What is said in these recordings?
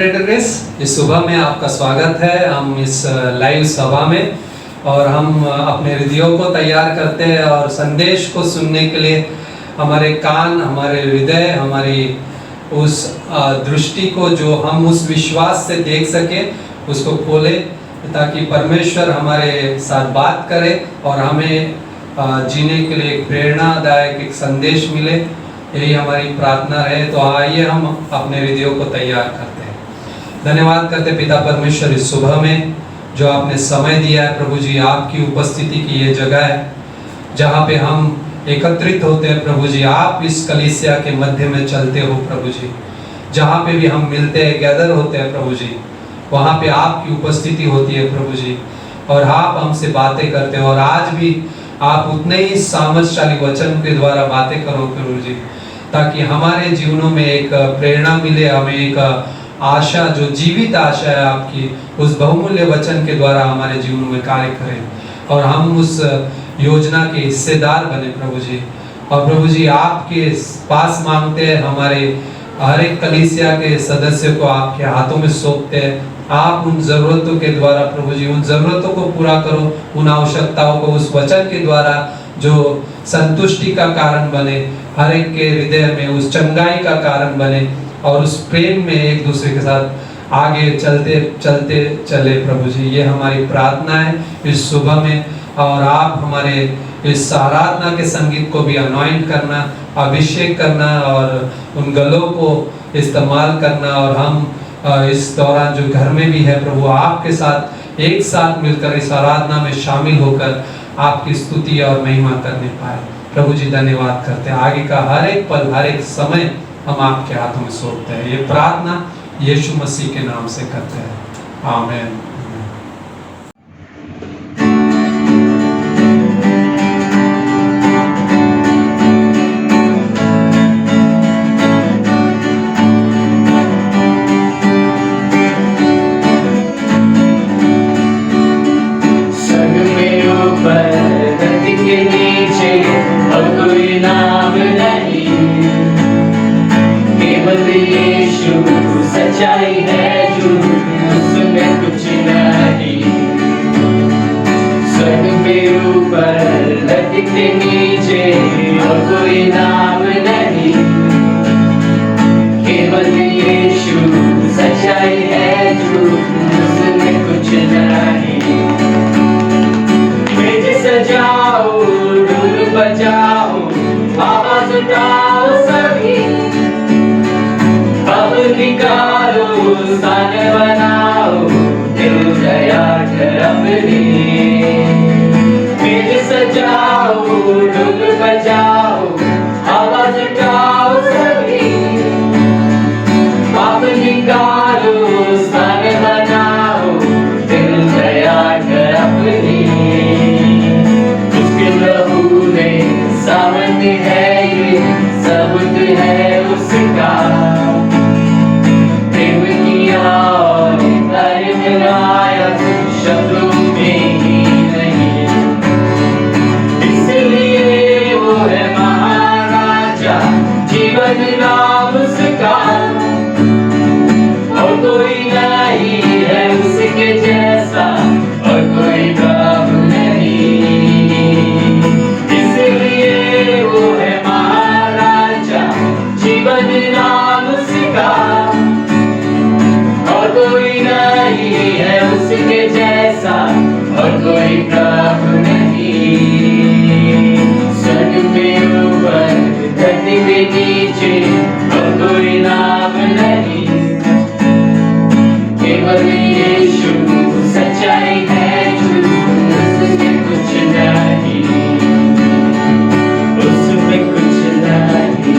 Greater grace, इस सुबह में आपका स्वागत है। हम इस लाइव सभा में और हम अपने हृदयों को तैयार करते हैं और संदेश को सुनने के लिए हमारे कान, हमारे हृदय, हमारी उस दृष्टि को जो हम उस विश्वास से देख सके उसको खोले, ताकि परमेश्वर हमारे साथ बात करे और हमें जीने के लिए एक प्रेरणादायक एक संदेश मिले। यही हमारी प्रार्थना रहे। तो आइए हम अपने हृदयों को तैयार करते हैं। धन्यवाद करते पिता परमेश्वर इस सुबह में जो आपने समय दिया है। प्रभु जी, आपकी उपस्थिति की ये जगह है जहाँ पे हम एकत्रित होते हैं। प्रभु जी, आप इस कलीसिया के मध्य में चलते हो। प्रभु जी, जहाँ पे भी हम मिलते हैं, गैदर होते हैं, प्रभु जी, वहाँ पे आपकी उपस्थिति होती है। प्रभु जी, और आप हमसे बातें करते हो और आज भी आप उतने ही सामर्थ्यशाली वचन के द्वारा बातें करो प्रभु जी, ताकि हमारे जीवनों में एक प्रेरणा मिले, हमें एक आशा, जो जीवित आशा है आपकी, उस बहुमूल्य वचन के द्वारा हमारे जीवन में कार्य करें और हम उस योजना के हिस्सेदार बने प्रभु जी। और प्रभु जी, आपके पास मांगते हैं, हमारे हर एक कलीसिया के सदस्य को आपके हाथों में सौंपते हैं। आप उन जरूरतों के द्वारा प्रभु जी उन जरूरतों को पूरा करो, उन आवश्यकताओं को उस वचन के द्वारा जो संतुष्टि का कारण बने, हर एक के हृदय में उस चंगाई का कारण बने और उस प्रेम में एक दूसरे के साथ आगे चलते चलते चले प्रभु जी। ये हमारी प्रार्थना है इस सुबह में। और आप हमारे इस आराधना के संगीत को भी अनॉइंट करना, अभिषेक करना और उन गलों को इस्तेमाल करना, और हम इस दौरान जो घर में भी है प्रभु, आपके साथ एक साथ मिलकर इस आराधना में शामिल होकर आपकी स्तुति और महिमा करने पाए। प्रभु जी, धन्यवाद करते हैं। आगे का हर एक पल, हर एक समय हम आपके हाथों में सौंपते हैं। ये प्रार्थना यीशु मसीह के नाम से करते हैं, आमीन। सच्चाई है जो उसमें कुछ नहीं, स्वर्ग में ऊपर धरती के नीचे और कोई नाम नहीं, केवल यीशु सच्चाई है जो उसमें कुछ नहीं। मेज सजाओ, ढोल बजाओ, आवाज उठाओ सभी, अब निकालो, स्थान बनाओ, दिल तैयार कर अपनी। मेज सजाओ, ढोल बजाओ, आवाज उठाओ सभी, अब निकालो, स्थान बनाओ, दिल तैयार कर अपनी। उसके लहू ने सावन है, ये सबूत है उसका, शब्दों में ही नहीं, इसलिए वो है महाराजा, जीवन नाम उसका, और कोई नहीं है उसके जैसा, और कोई प्रभु नहीं। इसलिए वो है महाराजा, जीवन नाम उसका, और कोई नहीं है उसके जैसा, और कोई प्रभु नहीं। स्वर्ग में ऊपर धरती के नीचे और कोई नाम नहीं, केवल यीशु सच्चाई है जो उसमें कुछ नहीं, उसमें कुछ नहीं।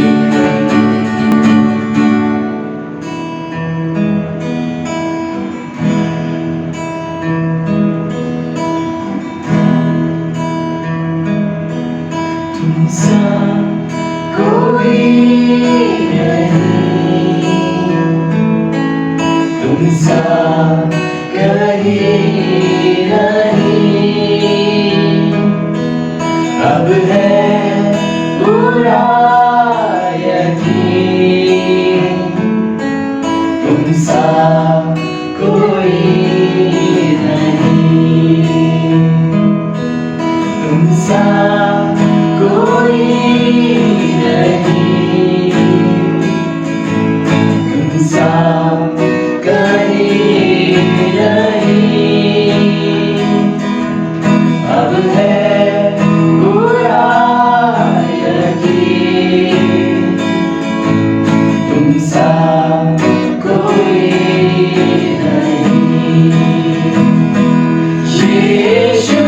यीशु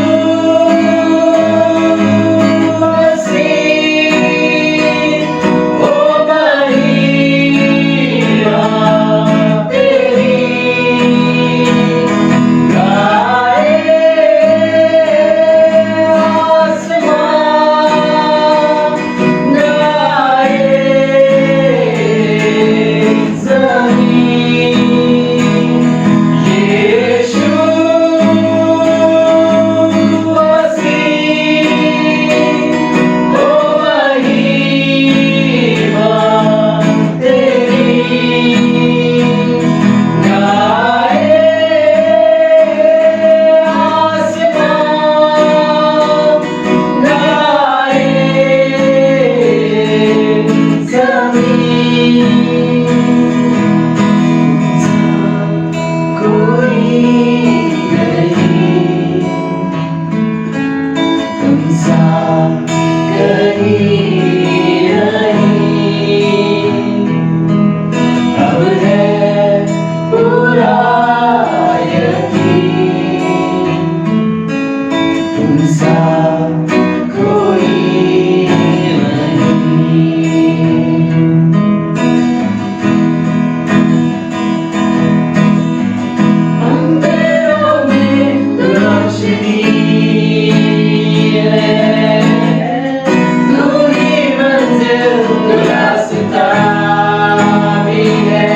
मसीह ओ महिमा तेरी गाए आसमान गाए ज़मीन यीशु मसीह ओ महिमा तेरी गाए आसमान गाए ज़मीन कोई नहीं तुमसा कहीं नहीं अब है पूरा यकीन तुमसा कोई नहीं अंधेरों में रोशनी है तू ही मंजिल तू रास्ता भी है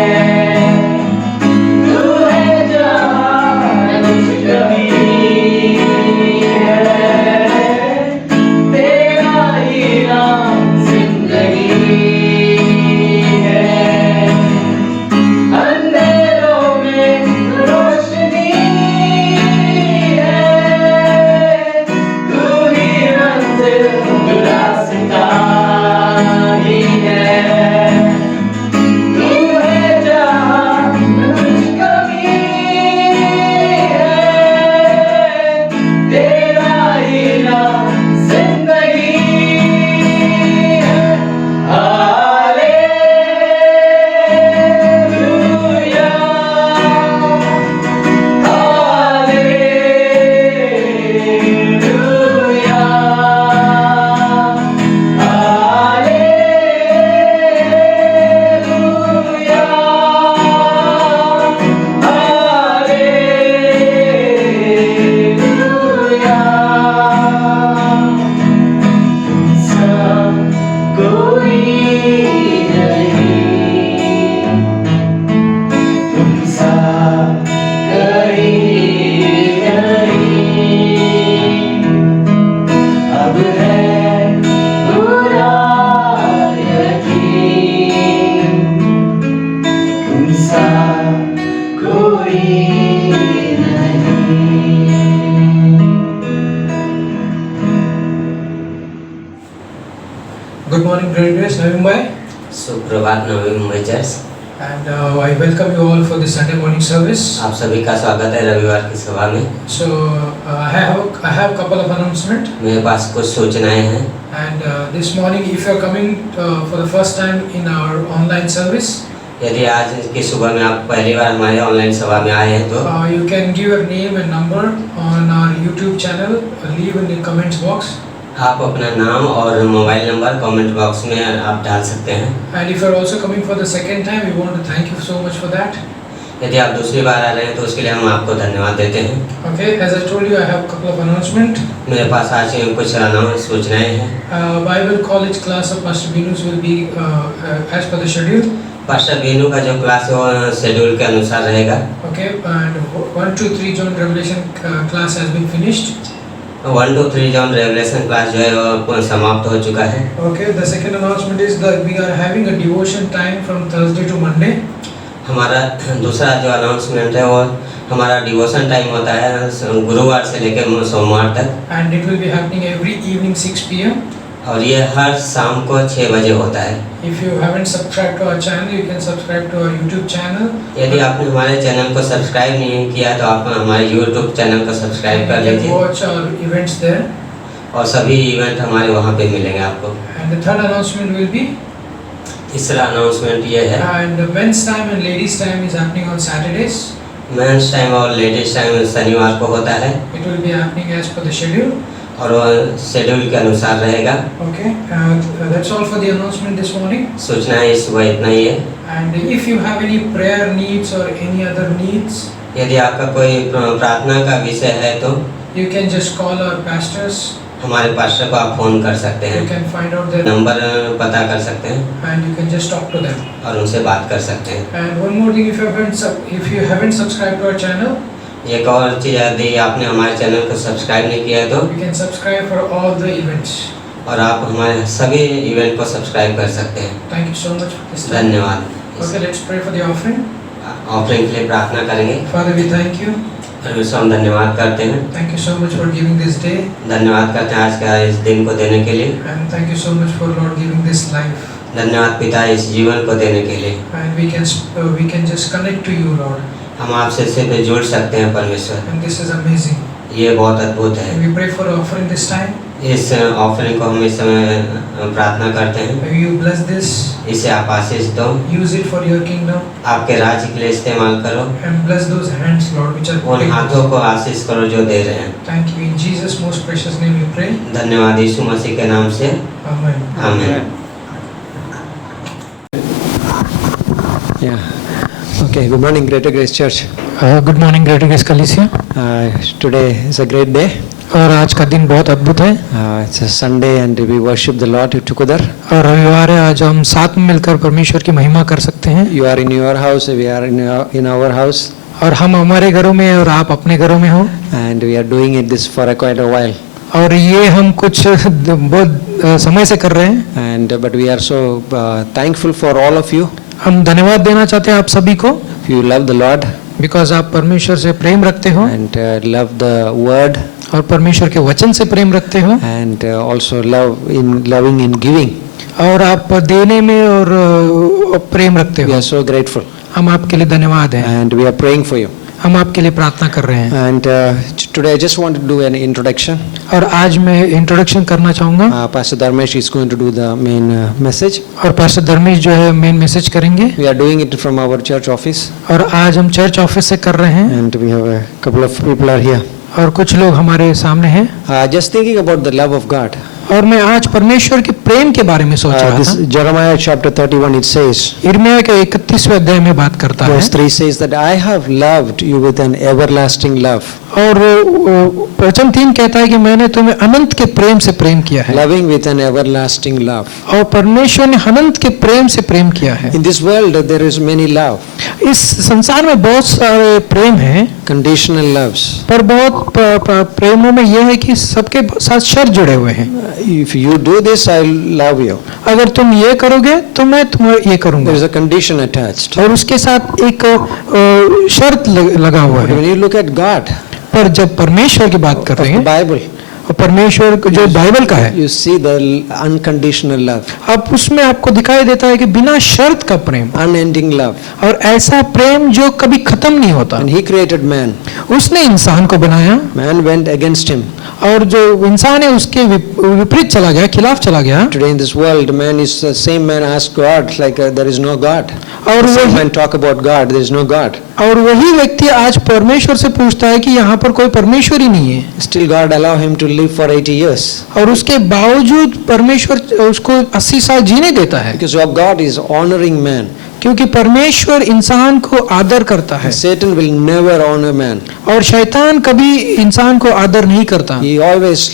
तू है जहाँ कुछ कमी है तेरा ही नाम जिंदगी है अंधेरों में रोशनी है तू ही मंजिल तू रास्ता ही है तू है जहाँ कुछ कमी है तेरा ही नाम जिंदगी है हालेलुया हालेलुया हालेलुया हालेलुया कोई नहीं तुमसा कहीं नहीं अब है पूरा यकीन तुमसा कोई नहीं Good morning, graduates, Navi Mumbai, सुप्रभात Navi Mumbai church and I welcome you all for this Sunday morning service. आप सभी का स्वागत है रविवार की सभा में So I have couple of announcement, मेरे पास कुछ सूचनाएं हैं and this morning, if you are coming for the first time in our online service, यदि आज की सुबह में आप पहली बार हमारे ऑनलाइन सभा में आए हैं तो you can give your name and number on our YouTube channel. Leave in the comments box. आप अपना नाम और मोबाइल नंबर कमेंट बॉक्स में आप डाल सकते हैं And if you are also coming for the second time, we want to thank you so much for that. यदि आप दूसरी बार आ रहे हैं तो उसके लिए हम आपको धन्यवाद देते हैं Okay, as I told you, I have couple of announcement. मेरे पास आज कुछ अनाउंस सूचनाएं हैं Bible college class of Pastor Binus will be as per the schedule. Pastor Binu का जो क्लास है वो शेड्यूल के अनुसार रहेगा Okay, and 1 to 3 John Revelation class has been finished. 1 to 3 John revelation class जो है वो समाप्त हो चुका है Okay, the second announcement is that we are having a devotion time from Thursday to Monday. हमारा दूसरा जो अनाउंसमेंट है वो हमारा डिवोशन टाइम होता है गुरुवार से लेकर सोमवार तक And it will be happening every evening 6 p.m. और ये हर शाम को 6 बजे होता है If you haven't subscribed to our channel, you can subscribe to our YouTube channel. यदि आपने हमारे चैनल को सब्सक्राइब नहीं किया तो आप हमारे YouTube चैनल को सब्सक्राइब कर You can लीजिए watch our events there. और सभी इवेंट हमारे वहाँ पे मिलेंगे आपको And the third announcement will be, तीसरा अनाउंसमेंट ये है and the men's time and ladies time is happening on Saturdays. Men's time और लेडीज टाइम शनिवार को होता है It will be happening as per the schedule. और वो शेड्यूल के अनुसार रहेगा। Okay, that's all for the announcement this morning. सूचना है सुबह इतना ही है। And if you have any prayer needs or any other needs, यदि आपका कोई प्रार्थना का विषय है तो you can just call our pastors. हमारे पास्टर को आप फोन कर सकते You हैं, can find out their number पता कर सकते हैं and you can just talk to them. और उनसे बात कर सकते हैं। And one more thing, if you haven't subscribed to our channel, एक और चीज़, यदि आपने हमारे चैनल को सब्सक्राइब नहीं किया है तो you can subscribe for all the events. और आप हमारे सभी इवेंट को सब्सक्राइब कर सकते हैं। Thank you so much for this time. धन्यवाद। Okay, let's pray for the offering. Offering के लिए प्रार्थना करेंगे। Father, we thank you. परमेश्वर हम धन्यवाद करते हैं, Thank you so much for giving this day, धन्यवाद करते हैं आज का इस दिन को देने के लिए। and thank you so much for Lord giving this life. धन्यवाद पिता इस जीवन को देने के लिए। And we can just connect to you, Lord. हम आपसे सिर्फ जुड़ सकते हैं परमेश्वर, And this is amazing. ये बहुत अद्भुत है। And we pray for offering this time. इस ऑफरिंग को हम इस समय प्रार्थना करते हैं, May you bless this, इसे आप आशीष दो, use it for your kingdom, आपके राज्य के लिए इस्तेमाल करो, and bless those hands, Lord, which are उन putting हाथों this. को आशीष करो जो दे रहे हैं। Thank you. In Jesus' most precious name we pray. धन्यवाद यीशु मसीह के नाम से, Amen. आमीन। Yeah. Okay. Good morning, Greater Grace Church. Good morning, Greater Grace Ecclesia. Today is a great day. और आज का दिन बहुत अद्भुत है It's a Sunday, and we worship the Lord together. और रविवार है, आज हम साथ में मिलकर परमेश्वर की महिमा कर सकते हैं। You are in your house. We are in our house, और हम हमारे घरों में हैं और आप अपने घरों में हो। and we are doing it this for quite a while. और ये हम कुछ बहुत समय से कर रहे हैं। And but we are so thankful for all of you. हम धन्यवाद देना चाहते हैं आप सभी को, If you love the Lord because आप परमेश्वर से प्रेम रखते हो and love the Word, और परमेश्वर के वचन से प्रेम रखते हो, and also loving in giving. और आप देने में और प्रेम रखते We हो। are so grateful, हम आपके लिए धन्यवाद हैं। and we are praying for you. हम आपके लिए प्रार्थना कर रहे हैं। And today I just want to do an introduction. और आज मैं इंट्रोडक्शन करना चाहूँगा Pastor Dharmesh is going to do the main message. और पास्टर धर्मेश जो है मेन मैसेज करेंगे। We are doing it from our church office, और आज हम चर्च ऑफिस से कर रहे हैं and we have a couple of people are here. और कुछ लोग हमारे सामने हैं। Just thinking about the love of God. और मैं आज परमेश्वर के प्रेम के बारे में सोच रहा This था। Jeremiah chapter 31 it says, यिर्मयाह के 31वें अध्याय में बात करता है verse 3 says that I have loved you with an everlasting love. और वचन 3 कहता है कि मैंने तुम्हें अनंत के प्रेम से प्रेम किया है। Loving with an everlasting love. और परमेश्वर ने अनंत के प्रेम से प्रेम किया है। In this world there is many love, इस संसार में बहुत सारे प्रेम हैं, conditional loves. पर बहुत प्रेमों में यह है कि सबके साथ शर्त जुड़े हुए हैं। If you do this, I'll love you. अगर तुम ये करोगे तो मैं तुम्हें ये करूंगा। There is a condition attached. और उसके साथ एक शर्त लगा हुआ But है। when you look at God, पर जब परमेश्वर की बात कर of रहे the हैं Bible, और परमेश्वर जो बाइबल का है, you see the unconditional love, अब उसमें आपको दिखाई देता है कि बिना शर्त का प्रेम unending love. और ऐसा प्रेम जो कभी खत्म नहीं होता। When he created man, उसने इंसान को बनाया man went against him. और जो इंसान है उसके विपरीत चला गया, खिलाफ चला गया। Today in this world, man is the same man asks God like there is no God. और The same वही man talk about God, there is no God. और वही व्यक्ति आज परमेश्वर से पूछता है कि यहाँ पर कोई परमेश्वर ही नहीं है। Still God allow him to live for 80 years. और उसके बावजूद परमेश्वर उसको 80 साल जीने देता है, Because of God is honoring man. क्योंकि परमेश्वर इंसान को आदर करता है Satan will never honor man. और शैतान कभी इंसान को आदर नहीं करता He always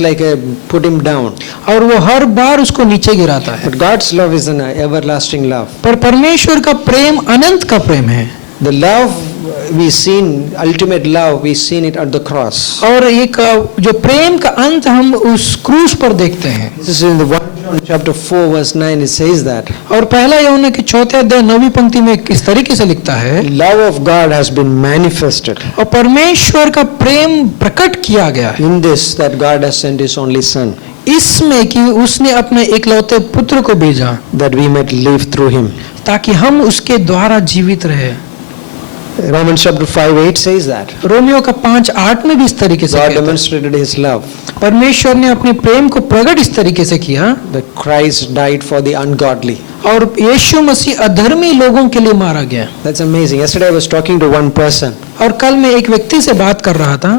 put him down. और वो हर बार उसको नीचे गिराता है। But God's love is an everlasting love. पर परमेश्वर का प्रेम अनंत का प्रेम है। The love we seen, ultimate love, we seen it at the cross. और एक जो प्रेम का अंत हम उस क्रूस पर देखते हैं। This is in the 1 John chapter 4 verse 9 it says that और पहला यूहन्ना के 4 अध्याय 9वीं पंक्ति में इस तरीके से लिखता है, love of God has been manifested और परमेश्वर का प्रेम प्रकट किया गया है in this, that God has sent his only son, इसमें कि उसने अपने एकलौते पुत्र को भेजा that we might live through him. ताकि हम उसके द्वारा जीवित रहे। Romans chapter 5:8 says that Romeo का 5:8 में भी इस तरीके से God कहता है, demonstrated his love, परमेश्वर ने अपने प्रेम को प्रकट इस तरीके से किया that Christ died for the ungodly. और यीशु मसीह अधर्मी लोगों के लिए मारा गया। That's amazing. Yesterday I was talking to one person. और कल मैं एक व्यक्ति से बात कर रहा था।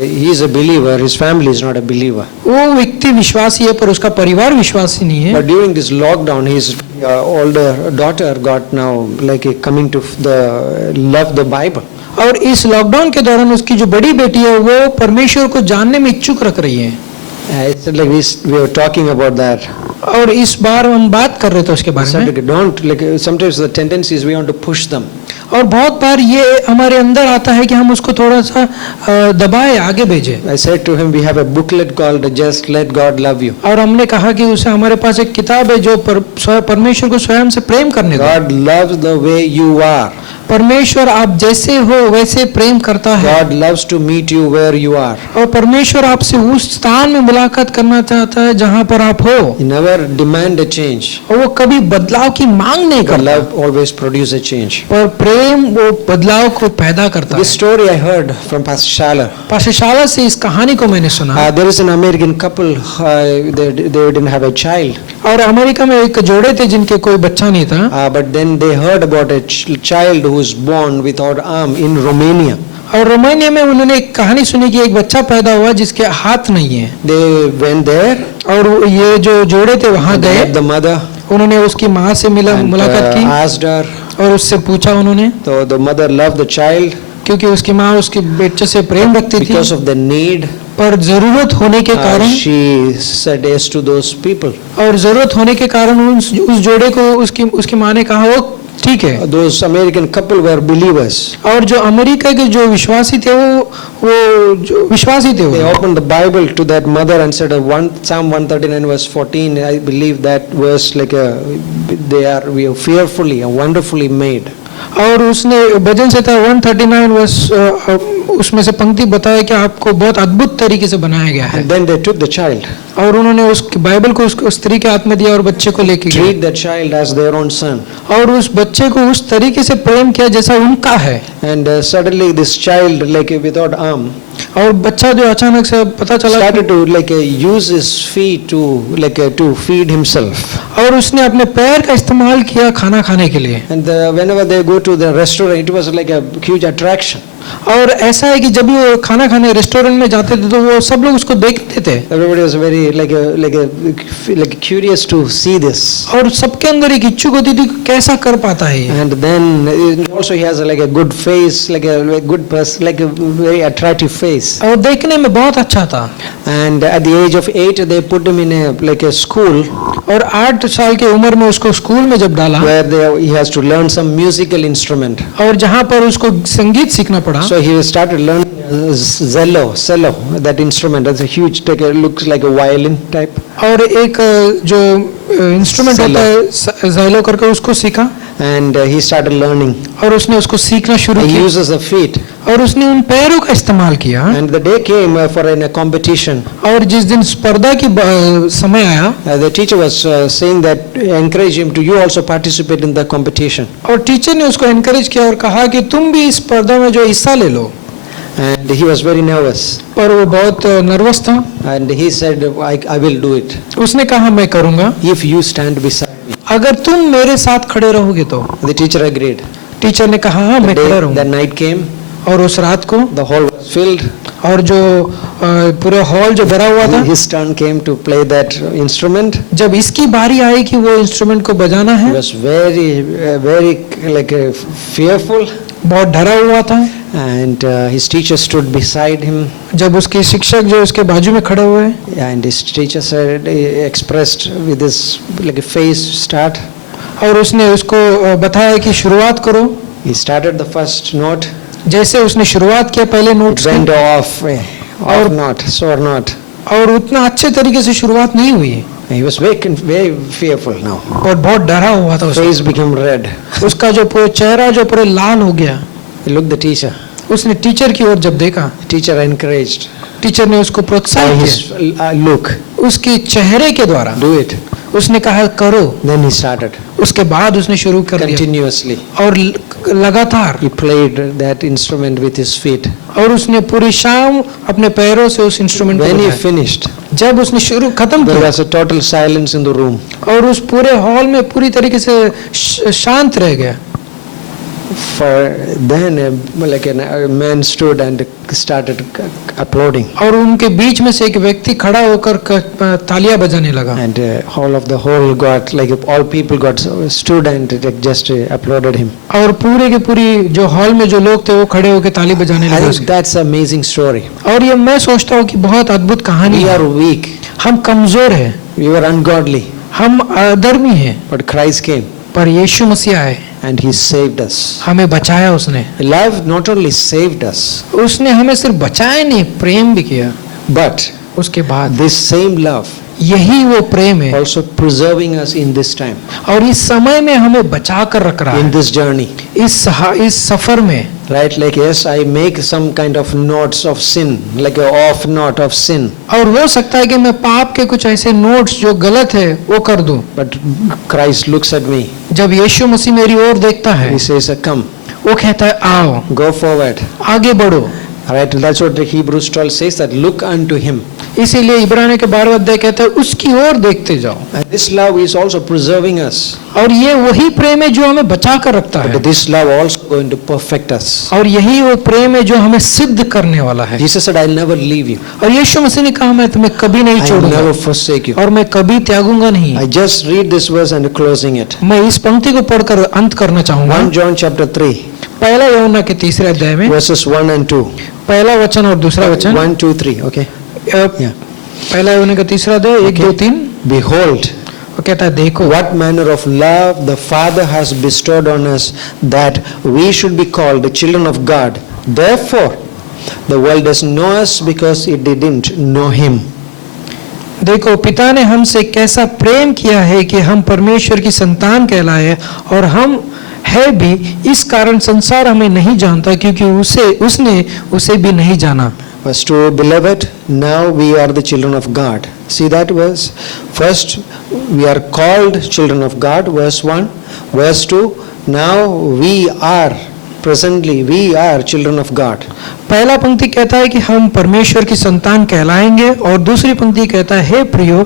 He is a believer. His family is not a believer. वो व्यक्ति विश्वासी है पर उसका परिवार विश्वासी नहीं है। But during this lockdown, his older daughter got now like coming to love the Bible. और इस लॉकडाउन के दौरान उसकी जो बड़ी बेटी है वो परमेश्वर को जानने में इच्छुक रख रही है। It's like we were talking about that. और इस बार हम बात कर रहे थे उसके बारे में। Don't like sometimes the tendency is we want to push them. और बहुत बार ये हमारे अंदर आता है कि हम उसको थोड़ा सा दबाए आगे भेजे। I said to him, we have a booklet called "Just Let God Love You." और हमने कहा कि उसे हमारे पास एक किताब है जो परमेश्वर को स्वयं से प्रेम करने दो। God loves the way you are. परमेश्वर आप जैसे हो वैसे प्रेम करता है। God loves to meet you where you are. और परमेश्वर आपसे उस स्थान में मुलाकात करना चाहता है जहाँ पर आप हो। He never demand a change. और वो कभी बदलाव की मांग नहीं But करता। love always produce a change. और प्रेम वो बदलाव को पैदा करता This है। story I heard from Pastor Shala. पाशशाला से इस कहानी को मैंने सुना। There is an American couple. They didn't have a child. और अमेरिका में एक जोड़े थे जिनके कोई बच्चा नहीं था। But then they heard about a child who was born without arm in Romania. और रोमानिया में उन्होंने एक कहानी सुनी कि एक बच्चा पैदा हुआ जिसके हाथ नहीं है। They went there. और ये जो जोड़े थे वहाँ They गए। met the mother. उन्होंने उसकी माँ से मुलाकात की Asked her. और उससे पूछा उन्होंने। So the mother loved the child. क्योंकि उसकी माँ उसके बच्चे से प्रेम रखती थी। Because of the need. पर जरूरत होने के कारण She said yes to those people. और जरूरत होने के कारण उस जोड़े को उसकी माँ ने कहा वो ठीक है। Those American couple were believers. और जो अमेरिका के जो विश्वासी थे वो जो विश्वासी थे They वो opened the Bible to that mother and said, Psalm 139 verse 14. I believe that verse we are fearfully and wonderfully made. और उसने भजन संहिता 139 वर्ष उसमें से पंक्ति बताया कि आपको बहुत अद्भुत तरीके से बनाया गया है। And then they took the child. और उन्होंने उस बाइबल को उस स्त्री के हाथ में दिया और बच्चे को लेके गए। Treat that child as their own son. और उस बच्चे को उस तरीके से प्रेम किया जैसा उनका है। And suddenly this child without arm और बच्चा जो अचानक से पता चला started to use his feet to feed himself. और उसने अपने पैर का इस्तेमाल किया खाना खाने के लिए। And whenever they go to the restaurant, it was like a huge attraction. और ऐसा है कि जब भी वो खाना खाने रेस्टोरेंट में जाते थे तो वो सब लोग उसको देखते थे। Everybody was very curious to see this. और सबके अंदर एक इच्छुक होती थी कैसा कर पाता है ये। And then also he has a good face, a good person, a very attractive face. और देखने में बहुत अच्छा था। And at the age of 8, they put him in a school. और 8 साल की उम्र में उसको स्कूल में जब डाला where he has to learn some musical instrument. और जहाँ पर उसको संगीत सीखना पड़ा। So he started learning cello, that instrument. That's a huge, looks like a violin type. और एक जो इंस्ट्रूमेंट होता है ज़ैलो करके उसको सीखा। And he started learning. और उसने उसको सीखना शुरू He किया। uses the feet. और उसने उन पैरों का इस्तेमाल किया। And the day came for a competition. और जिस दिन स्पर्धा की समय आया The teacher was saying that encourage him to you also participate in the competition. और टीचर ने उसको एनकरेज किया और कहा कि तुम भी इस स्पर्धा में जो हिस्सा ले लो। And he was very nervous. पर वो बहुत नर्वस था। And he said, I will do it. उसने कहा मैं करूँगा if you stand beside me. अगर तुम मेरे साथ खड़े रहोगे तो। The teacher agreed. टीचर ने कहा हाँ मैं खड़ा The रहूँगा। night came. और उस रात को The hall was filled. और जो पूरा हॉल जो भरा हुआ था। His turn came to play that instrument. जब इसकी बारी आई कि वो इंस्ट्रूमेंट को बजाना He है was very fearful. बहुत डरा हुआ था। And his teacher stood beside him. जब उसके शिक्षक जो उसके बाजू में खड़े हुए And his teacher said, expressed with his a face, start. और उसने उसको बताया कि शुरुआत करो। He started the first note. जैसे उसने शुरुआत किया पहले note It went off not, so or not. और उतना अच्छे तरीके से शुरुआत नहीं हुई। He was very fearful now. और बहुत डरा हुआ था उसका। Face became red. उसका जो पूरा चेहरा जो पूरे लाल हो गया। He looked the teacher. उसने टीचर की ओर जब देखा Teacher encouraged. टीचर ने उसको By प्रोत्साहित his किया look. उसके चेहरे के द्वारा। Do it. उसने कहा करो, Then he started उसके बाद उसने शुरू कर दिया continuously. और लगातार, He played that instrument with his feet. और उसने पूरी शाम अपने पैरों से उस इंस्ट्रूमेंट को When he बजाया। finished, जब उसने खत्म there किया was a total silence in the room. और उस पूरे हॉल में पूरी तरीके से शांत रह गया। For then, a man stood and started applauding, और उनके बीच में से एक व्यक्ति खड़ा होकर तालियां बजाने लगा, and all of the whole got all people got stood and just applauded him. और पूरे के पूरी जो हॉल में जो लोग थे वो खड़े होकर ताली बजाने I लगे think उसके। that's an amazing story. और ये मैं सोचता हूँ कि बहुत अद्भुत कहानी We है। are weak, हम कमजोर हैं, we were ungodly, हम अधर्मी हैं, but Christ came पर यीशु मसीह आए, and he saved us. हमें बचाया उसने। Love not only saved us, उसने हमें सिर्फ बचाया नहीं, प्रेम भी किया। but उसके बाद this same love यही वो प्रेम है, also preserving us in this time, और इस समय में हमें बचा कर रख रहा in है, this journey. इस सफर में। Right, yes, I make some kind of knots of sin, like a off knot of sin, और हो सकता है कि मैं पाप के कुछ ऐसे नोट्स जो गलत है वो कर दूं। but Christ looks at me, जब यीशु मसीह मेरी ओर देखता है, he says, come, वो कहता है आओ, go forward. आगे बढ़ो। Right, that's what the Hebrews 12 says, that look unto him. इसीलिए इब्रानियों के 12वें अध्याय कहता है उसकी ओर देखते जाओ। And this love is also preserving us, और ये वही प्रेम है जो हमें बचा कर रखता है, but this love also going to perfect us. और यही वो प्रेम है जो हमें सिद्ध करने वाला है। Jesus said, I'll never leave you, और यीशु मसीह ने कहा मैं तुम्हें कभी नहीं I will छोड़ूंगा never forsake you. और मैं कभी त्यागूंगा नहीं। I just read this verse and closing it. मैं इस पंक्ति को पढ़कर अंत करना चाहूंगा। 1 John chapter 3, पहला यूहन्ना के 3 अध्याय में verses 1 and 2. पहला वचन और दूसरा वचन। 1, 2, 3, okay? Yeah. पहला यूहन्ना का 3 अध्याय 1, 2, 3। Behold, वो कहता है देखो what manner of love the Father has bestowed on us, that we should be called the children of God. Therefore, the world does know us because it didn't know him. देखो पिता ने हमसे कैसा प्रेम किया है कि हम परमेश्वर की संतान कहलाए, और हम है भी इस कारण संसार हमें नहीं जानता क्योंकि उसने उसे भी नहीं जाना। Verse 2, beloved, now we are the children of God. See that verse? First, we are called children of God, verse 1. Verse 2, now presently we are children of God. पहला पंक्ति कहता है कि हम परमेश्वर की संतान कहलाएंगे, और दूसरी पंक्ति कहता है हे प्रियो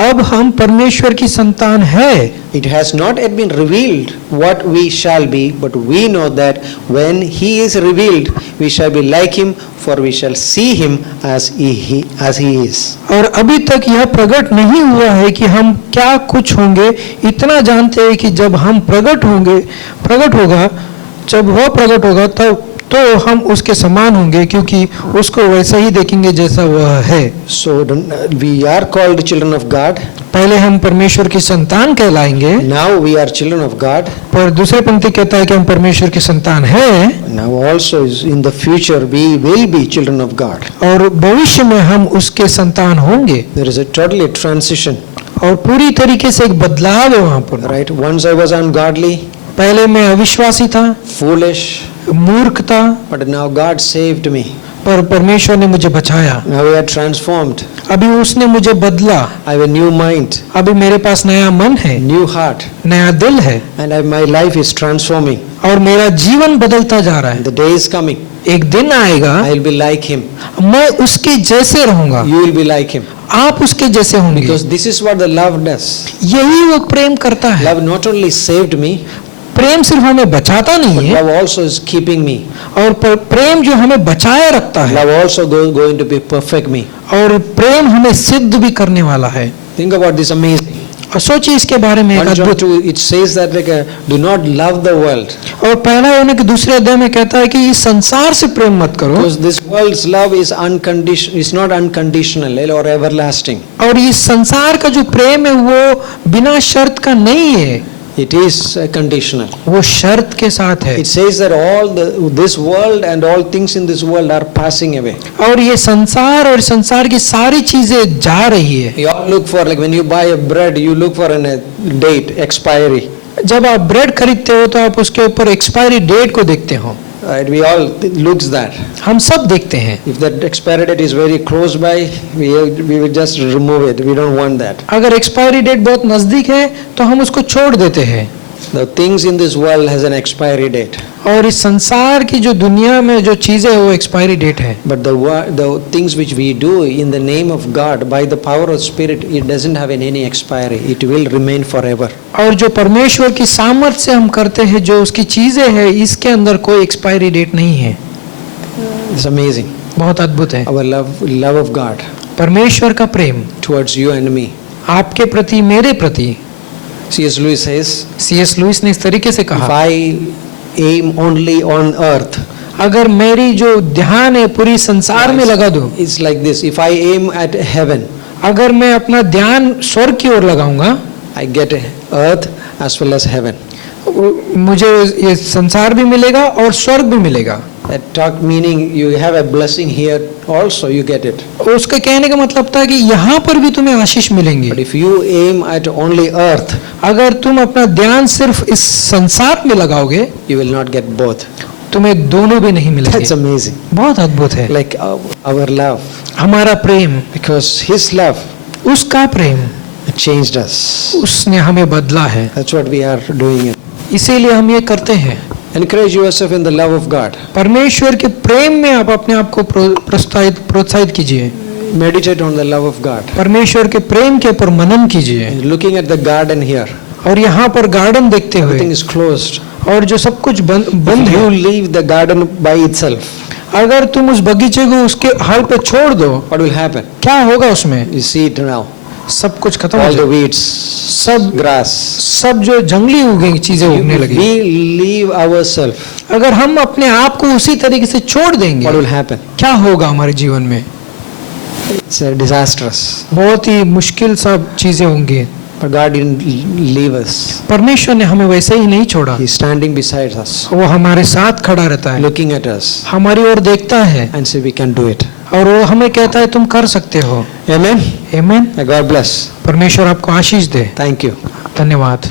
अब हम परमेश्वर की संतान है। It has not yet been revealed what we shall be, but we know that when he is revealed, we shall be like him, for we shall see him as he is. और अभी तक यह प्रकट नहीं हुआ है कि हम क्या कुछ होंगे, इतना जानते हैं कि जब हम प्रकट होगा जब वह प्रकट होगा तब तो हम उसके समान होंगे, क्योंकि उसको वैसा ही देखेंगे जैसा वह है। So we are called children of God. पहले हम परमेश्वर की संतान कहलाएंगे, Now we are children of God. पर दूसरे पंक्ति कहता है कि हम परमेश्वर की संतान है, Now also in the future we will be children of God. और भविष्य में हम उसके संतान होंगे। There is a totally transition, और पूरी तरीके से एक बदलाव है वहाँ पर। right? Once I was ungodly, पहले मैं अविश्वासी था, foolish, मूर्ख था, but now God saved me. पर परमेश्वर ने मुझे बचाया। Now we are transformed. अभी उसने मुझे बदला, I have a new mind, अभी मेरे पास नया मन है, new heart, नया दिल है, and my life is transforming. और मेरा जीवन बदलता जा रहा है। The day is coming. एक दिन आएगा I will be like him. मैं उसके जैसे रहूंगा, You will be like him. आप उसके जैसे होंगे। Because this is what the love does. यही वो प्रेम करता है। Love not only saved me, प्रेम सिर्फ हमें बचाता नहीं है, love also is keeping me. और प्रेम जो हमें बचाए रखता है, Love also going to be perfect me. और प्रेम हमें सिद्ध भी करने वाला है। Think about this amazing. और सोचिए इसके बारे में एक 1 John अद्भुत। 2, it says that do not love the world. और पहला यूहन्ना के 2 अध्याय में कहता है कि इस संसार से प्रेम मत करो, Because this world's love is not unconditional or everlasting. और इस संसार का जो प्रेम है वो बिना शर्त का नहीं है, It is conditional. वो शर्त के साथ है। It says that this world and all things in this world are passing away. और ये संसार और संसार की सारी चीजें जा रही है। You all look for, like when you buy a bread, you look for a date, expiry. जब आप ब्रेड खरीदते हो तो आप उसके ऊपर एक्सपायरी डेट को देखते हो। Right? We all looks that. हम सब देखते हैं। If that expiry date is very close by, we will just remove it. We don't want that. अगर एक्सपायरी डेट बहुत नजदीक है तो हम उसको छोड़ देते हैं। The things in this world has an expiry date. और इस संसार की जो दुनिया में जो चीजें है वो एक्सपायरी डेट है। But the things which we do in the name of God by the power of Spirit, it doesn't have any expiry. It will remain forever. और जो परमेश्वर की सामर्थ से हम करते हैं, जो उसकी चीजें हैं, इसके अंदर कोई एक्सपायरी डेट नहीं है। It's amazing. बहुत अद्भुत है। Our love of God परमेश्वर का प्रेम towards you and me. आपके प्रति, मेरे प्रति। C.S. Lewis says, C.S. Louis ने इस तरीके से if कहा, I aim only on earth, अगर मेरी जो ध्यान है पूरी संसार में लगा दूं, it's like this. If I aim at heaven, अगर मैं अपना ध्यान स्वर्ग की ओर लगाऊंगा, I get earth as well as heaven. मुझे ये संसार भी मिलेगा और स्वर्ग भी मिलेगा। That talk meaning you have a blessing here also, you get it. उसके कहने का मतलब था कि यहाँ पर भी तुम्हें आशीष मिलेंगी। But if you aim at only earth, अगर तुम अपना ध्यान सिर्फ इस संसार में लगाओगे, you will not get both. तुम्हें दोनों भी नहीं That's मिलेंगे। amazing. बहुत अद्भुत है। Like our love, हमारा प्रेम, because His love उसका प्रेम, changed us. उसने हमें बदला है। That's what we are doing. It. इसीलिए हम ये करते हैं। Encourage yourself in the love of God. परमेश्वर के प्रेम में आप अपने आप को प्रोत्साहित कीजिए। Meditate on the love of God. परमेश्वर के प्रेम के ऊपर मनन कीजिए। Looking at the garden here, और यहाँ पर गार्डन देखते हुए, everything is closed. और जो सब कुछ बंद If है, you leave the garden by itself, अगर तुम उस बगीचे को उसके हाल पे छोड़ दो, what will happen? क्या होगा उसमें? You see it now. सब कुछ खत्म हो All the जाएगा। weeds, सब grass. सब जो जंगली उगेंगी चीजें उगने If लगी। we leave ourselves, अगर हम अपने आप को उसी तरीके से छोड़ देंगे, what will happen? क्या होगा हमारे जीवन में? It's disastrous. बहुत ही मुश्किल सब चीजें होंगी। But God didn't leave us. परमेश्वर ने हमें वैसे ही नहीं छोड़ा। He's standing beside us, वो हमारे साथ खड़ा रहता है, looking at us, हमारी ओर देखता है, and say we can do it. और वो हमें कहता है तुम कर सकते हो। Amen. आमीन। May God bless. परमेश्वर आपको आशीष दे। Thank you. धन्यवाद।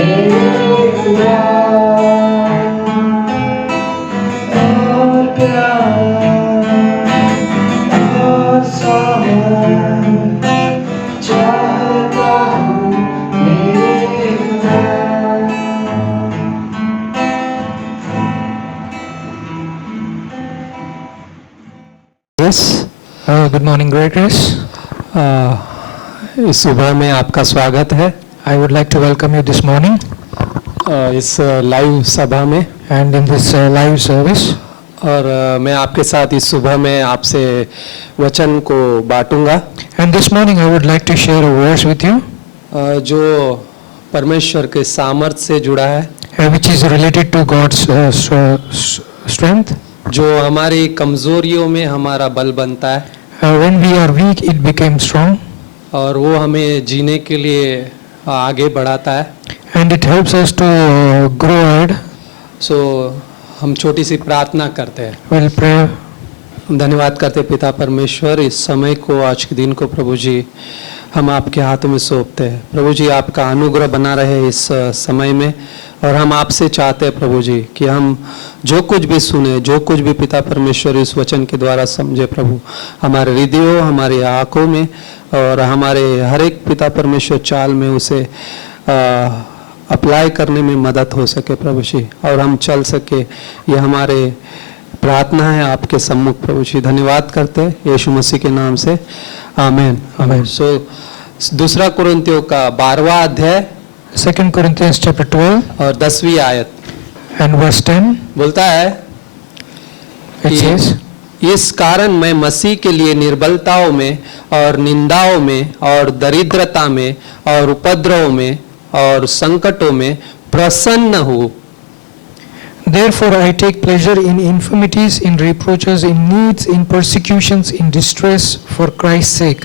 Yes, good morning, Great Grace. इस सुबह में आपका स्वागत है I would like to welcome you this morning इस लाइव सभा में and in this live service. और मैं आपके साथ इस सुबह में आपसे वचन को बांटूंगा And this morning I would like to share a verse with you जो परमेश्वर के सामर्थ्य से जुड़ा है, which is related to God's strength. जो हमारी कमजोरियों में हमारा बल बनता है When we are weak, it becomes strong, और वो हमें जीने के लिए आगे बढ़ाता है। and it helps us to grow ahead. सो हम छोटी सी प्रार्थना करते हैं। We'll pray. हम धन्यवाद करते हैं पिता परमेश्वर, इस समय को, आज के दिन को प्रभु जी हम आपके हाथों में सौंपते हैं। प्रभु जी आपका अनुग्रह बना रहे इस समय में, और हम आपसे चाहते हैं प्रभु जी कि हम जो कुछ भी सुने, जो कुछ भी पिता परमेश्वर इस वचन के द्वारा समझे प्रभु, हमारे हृदयों, हमारी आँखों में और हमारे हर एक पिता परमेश्वर चाल में उसे अप्लाई करने में मदद हो सके प्रभु जी, और हम चल सके। ये हमारे प्रार्थना है आपके सम्मुख प्रभु जी। धन्यवाद करते हैं यीशु मसीह के नाम से, आमीन आमीन। सो दूसरा कुरिन्थियों का 12वां अध्याय 2 Corinthians chapter 12 और 10वीं आयत and verse 10. बोलता है, It says, इस कारण मैं मसीह के लिए निर्बलताओं में और निंदाओं में और दरिद्रता में और उपद्रव में और संकटों में प्रसन्न हूँ। Therefore I take pleasure in infirmities, in reproaches, in needs, in persecutions, in distress for Christ's sake.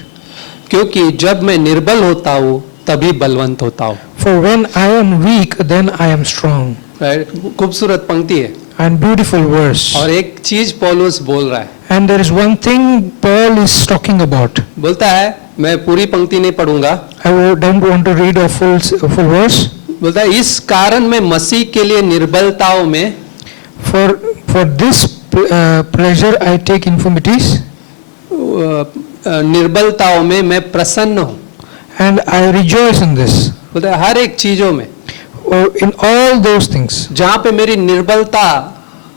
क्योंकि जब मैं निर्बल होता हूँ तभी बलवंत होता हूँ। For when I am weak, then I am strong. खूबसूरत पंक्ति है, And beautiful verse. और एक चीज पौलुस बोल रहा है। And there is one thing Paul is talking about. बोलता है, मैं पूरी पंक्ति नहीं पढ़ूंगा, I don't want to read a full verse. बोलता है इस कारण मैं मसीह के लिए निर्बलताओं में For this pleasure I take infirmities. निर्बलताओं में मैं प्रसन्न हूँ। And I rejoice in this. बोलता है हर एक चीजों में, In all those things. जहाँ पे मेरी निर्बलता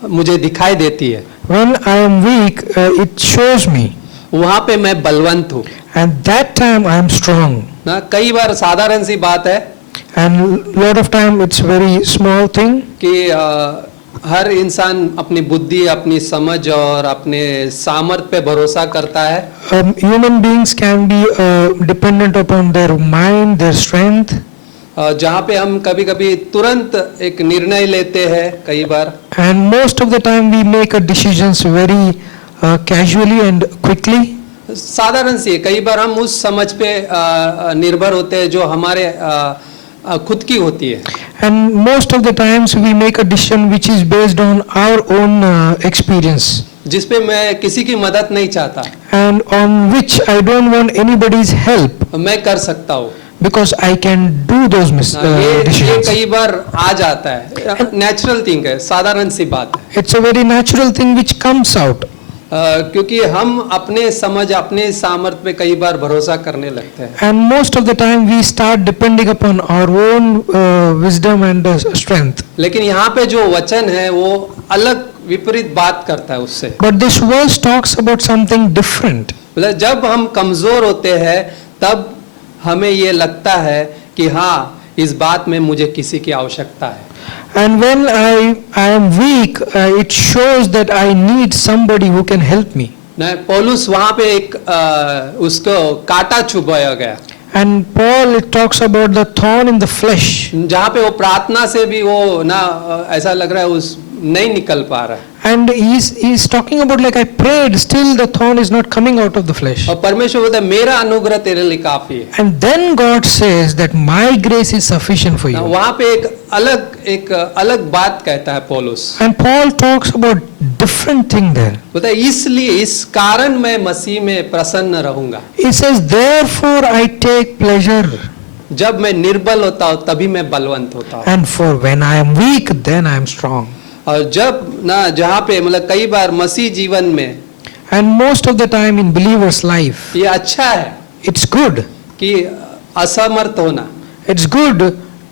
मुझे दिखाई देती है, When I am weak, it shows me. वहाँ पे मैं बलवंत हूँ। And that time I am strong. ना कई बार साधारण सी बात है And lot of time it's very small thing. कि हर इंसान अपनी बुद्धि, अपनी समझ और अपने सामर्थ्य पे भरोसा करता है। Human beings can be dependent upon their mind, their strength. जहाँ पे हम कभी कभी तुरंत एक निर्णय लेते हैं कई बार, And most of the time we make a decisions very casually and quickly. साधारण सी है। कई बार हम उस समझ पे निर्भर होते हैं जो हमारे खुद की होती है। And most of the times we make a decision which is based on our own experience. जिसपे मैं किसी की मदद नहीं चाहता, And on which I don't want anybody's help. मैं कर सकता हूँ। Because I can do those ये decisions. कई बार आ जाता है, नेचुरल थिंग है, साधारण सी बात है। It's a very natural thing which comes out. क्योंकि हम अपने समझ, अपने सामर्थ्य पे कई बार भरोसा करने लगते हैं। And most of the time we start depending upon our own wisdom and strength. लेकिन यहाँ पे जो वचन है वो अलग विपरीत बात करता है उससे। But this verse talks about something different. मतलब जब हम कमजोर होते हैं तब हमें ये लगता है कि हाँ, इस बात में मुझे किसी की आवश्यकता है। And when I am weak, it shows that I need somebody who can help me. न पौलुस वहाँ पे एक उसको कांटा चुभाया गया, And Paul, it talks about the thorn in the flesh. जहाँ पे वो प्रार्थना से भी वो ना ऐसा लग रहा है उस नहीं निकल पा रहा है। And he's talking about like I prayed, still the thorn is not coming out of the flesh. और परमेश्वर बोलता है मेरा अनुग्रह तेरे लिए काफी है। And then God says that my grace is sufficient for you. वहाँ पे एक अलग बात कहता है पौलुस। And Paul talks about different thing there. बोलता है इसलिए, इस कारण मैं मसीह में प्रसन्न रहूंगा। He says, therefore I take pleasure. जब मैं निर्बल होता हूँ तभी मैं बलवंत होता हूँ। And for when I am weak, then I am strong. और जब ना जहाँ पे मतलब कई बार मसीह जीवन में And most of the time in believer's life, ये अच्छा है it's good. कि असमर्थ होना, It's good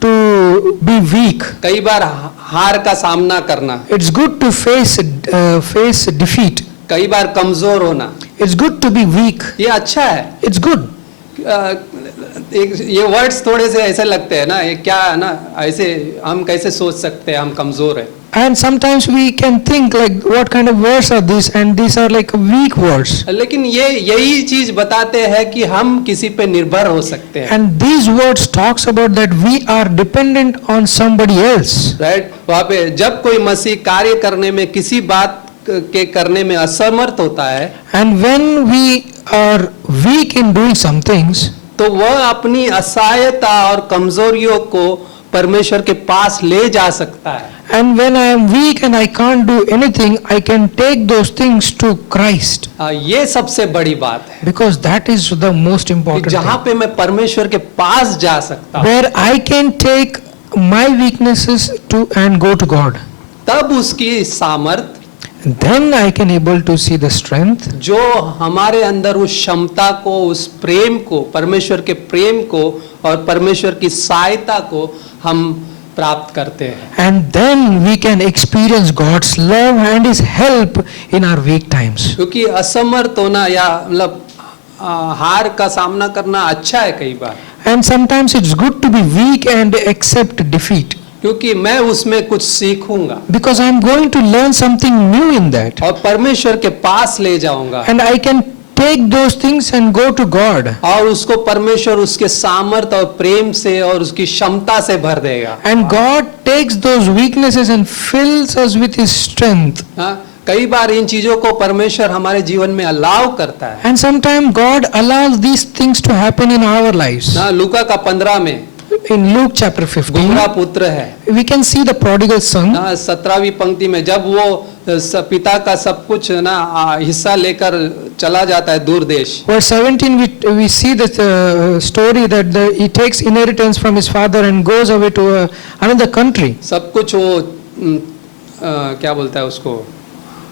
to be weak. कई बार हार का सामना करना, It's good to face defeat. कई बार कमजोर होना, It's good to be weak. ये अच्छा है। It's good. एक ये वर्ड्स थोड़े से ऐसे लगते हैं ना, ये क्या है ना, ऐसे हम कैसे सोच सकते हैं हम कमजोर हैं। And sometimes we can think like, what kind of words are these? And these are like weak words. लेकिन ये यही चीज बताते हैं कि हम किसी पे निर्भर हो सकते हैं, And these words talks about that we are dependent on somebody else. Right. वहाँ पे जब कोई मसीह कार्य करने में किसी बात के करने में असमर्थ होता है, And when we are weak in doing some things, तो वह अपनी असहायता और कमजोरियों को परमेश्वर के पास ले जा सकता है। and when I am weak and I can't do anything, I can take those things to Christ. ये सबसे बड़ी बात है Because that is the most कि important जहाँ thing. पे मैं परमेश्वर के पास जा सकता हूँ, Where I can take my weaknesses to and go to God. तब उसकी सामर्थ Then I can able to see the strength जो हमारे अंदर उस क्षमता को, उस प्रेम को, परमेश्वर के प्रेम को और परमेश्वर की सहायता को हम प्राप्त करते हैं। and then we can experience God's love and His help in our weak times. क्योंकि असमर्थ होना या मतलब हार का सामना करना अच्छा है कई बार, And sometimes it's good to be weak and accept defeat. क्योंकि मैं उसमें कुछ सीखूंगा Because I'm going to learn something new in that. और परमेश्वर के पास ले जाऊंगा And I can take those things and go to God. और उसको परमेश्वर उसके सामर्थ और प्रेम से और उसकी क्षमता से भर देगा। And God takes those weaknesses and fills us with His strength. हाँ, कई बार इन चीजों को परमेश्वर हमारे जीवन में अलाउ करता है And sometimes God allows these things to happen in our lives. ना। लूका का 15 में In Luke chapter गुमरा 15, पुत्र है we can see the prodigal son. ना, 17वीं पंक्ति में जब वो पिता का सब कुछ ना हिस्सा लेकर चला जाता है दूर देश, Verse 17, we see the story that he takes inheritance from his father and goes away to another country. सब कुछ वो क्या बोलता है उसको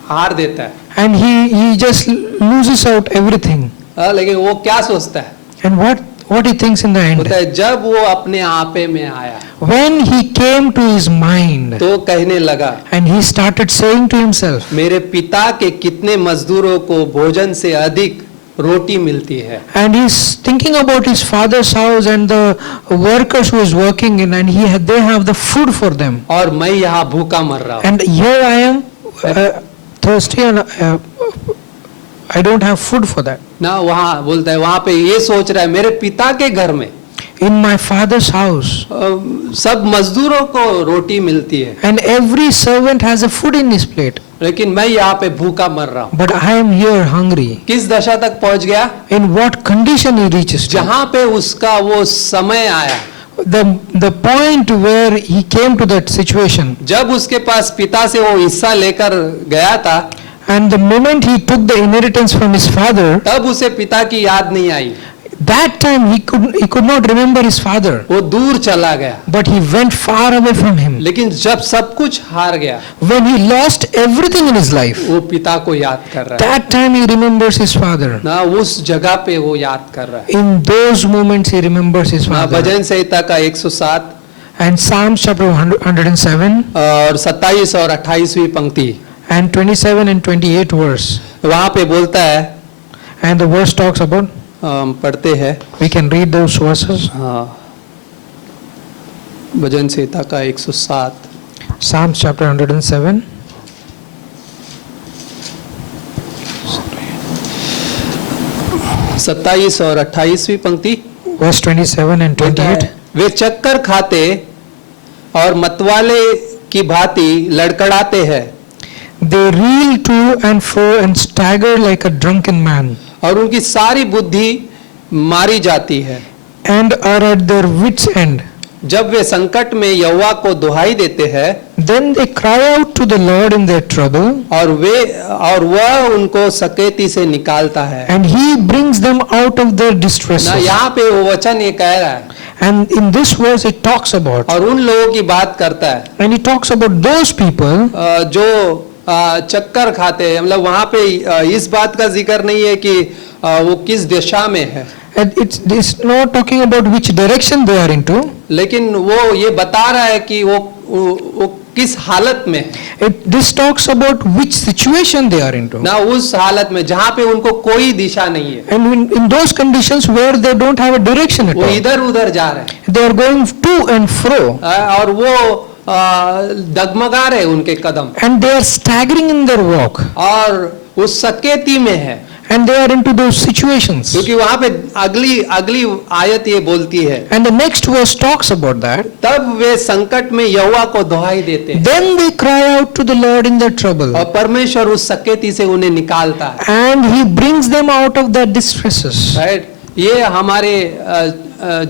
हार देता है। And he just loses out everything. लेकिन वो क्या सोचता है, And what he thinks in the बोलता end? है जब वो अपने आपे में आया When he came to his mind तो कहने लगा, and he started saying to himself, मेरे पिता के कितने मजदूरों को भोजन से अधिक रोटी मिलती है, and he's thinking about his father's house and the workers who is working in, and they have the food for them. और मैं यहाँ भूखा मर रहा हूँ। And here I am thirsty and I don't have food for that. ना वहाँ बोलता है, वहाँ पे ये सोच रहा है मेरे पिता के घर में In my father's house, सब मजदूरों को रोटी मिलती है, and every servant has a food in his plate, लेकिन मैं यहाँ पे भूखा मर रहा हूँ। but I am here hungry. किस दशा तक पहुँच गया, In what condition he reaches to? जहाँ पे उसका वो समय आया, The point where he came to that situation, जब उसके पास पिता से वो हिस्सा लेकर गया था, and the moment he took the inheritance from his father, तब उसे पिता की याद नहीं आई, that time he could not remember his father, वो दूर चला गया। but he went far away from him. लेकिन जब सब कुछ हार गया, When he lost everything in his life, वो पिता को याद कर रहा है that time he remembers his father. ना, उस जगह पे वो याद कर रहा है In those moments he remembers his ना। father. भजन संहिता का 107 And Psalms chapter 107 और 27 और 28वीं पंक्ति, and 27 and 28 verse, वहाँ पे बोलता है, and the verse talks about, हम पढ़ते हैं, we can read those verses. हाँ, भजन संहिता का 107 Psalms chapter 107 27 और 28वीं पंक्ति verse 27 and 28. वे चक्कर खाते और मतवाले की भांति लड़खड़ाते हैं They reel to and fro and stagger like a drunken man, और उनकी सारी बुद्धि मारी जाती है। and are at their wits' end. जब वे संकट में यहोवा को दुहाई देते हैं Then they cry out to the Lord in their trouble, और वह उनको सकेती से निकालता है and He brings them out of their ना। distresses. यहाँ पे वो वचन ये कह रहा है And in this verse it talks about, और उन लोगों की बात करता है and he talks about those people जो चक्कर खाते हैं, मतलब वहां पे इस बात का जिक्र नहीं है कि वो किस दिशा में है, and it's not talking about which direction they are into. लेकिन वो ये बता रहा है कि वो किस हालत में है, This talks about which situation they are into. ना उस हालत में जहाँ पे उनको कोई दिशा नहीं है, And in those conditions where they don't have a direction at वो all, इधर उधर जा रहे हैं they are going to and fro, और वो डगमगा रहे उनके कदम, and they are staggering in their walk, और उस सकेती में है, and they are into those situations. क्योंकि वहां पे अगली आयत ये बोलती है, And the next verse talks about that. तब वे संकट में यहोवा को दुहाई देते हैं Then they cry out to the Lord in their trouble, और परमेश्वर उस सकेती से उन्हें निकालता है, and He brings them out of their distresses. Right. ये हमारे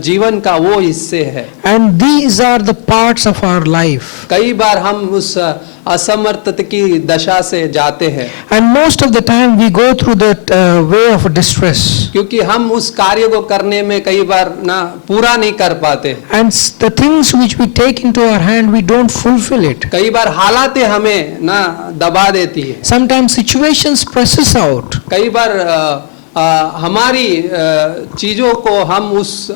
जीवन का वो हिस्से है। And these are the parts of our life. कई बार हम उस असमर्थता की दशा से जाते हैं, And most of the time we go through that way of distress. क्योंकि हम उस कार्य को करने में कई बार ना पूरा नहीं कर पाते, And the things which we take into our hand, we don't fulfill it. कई बार हालातें हमें ना दबा देती है, Sometimes situations press us out. कई बार हमारी चीजों को हम उस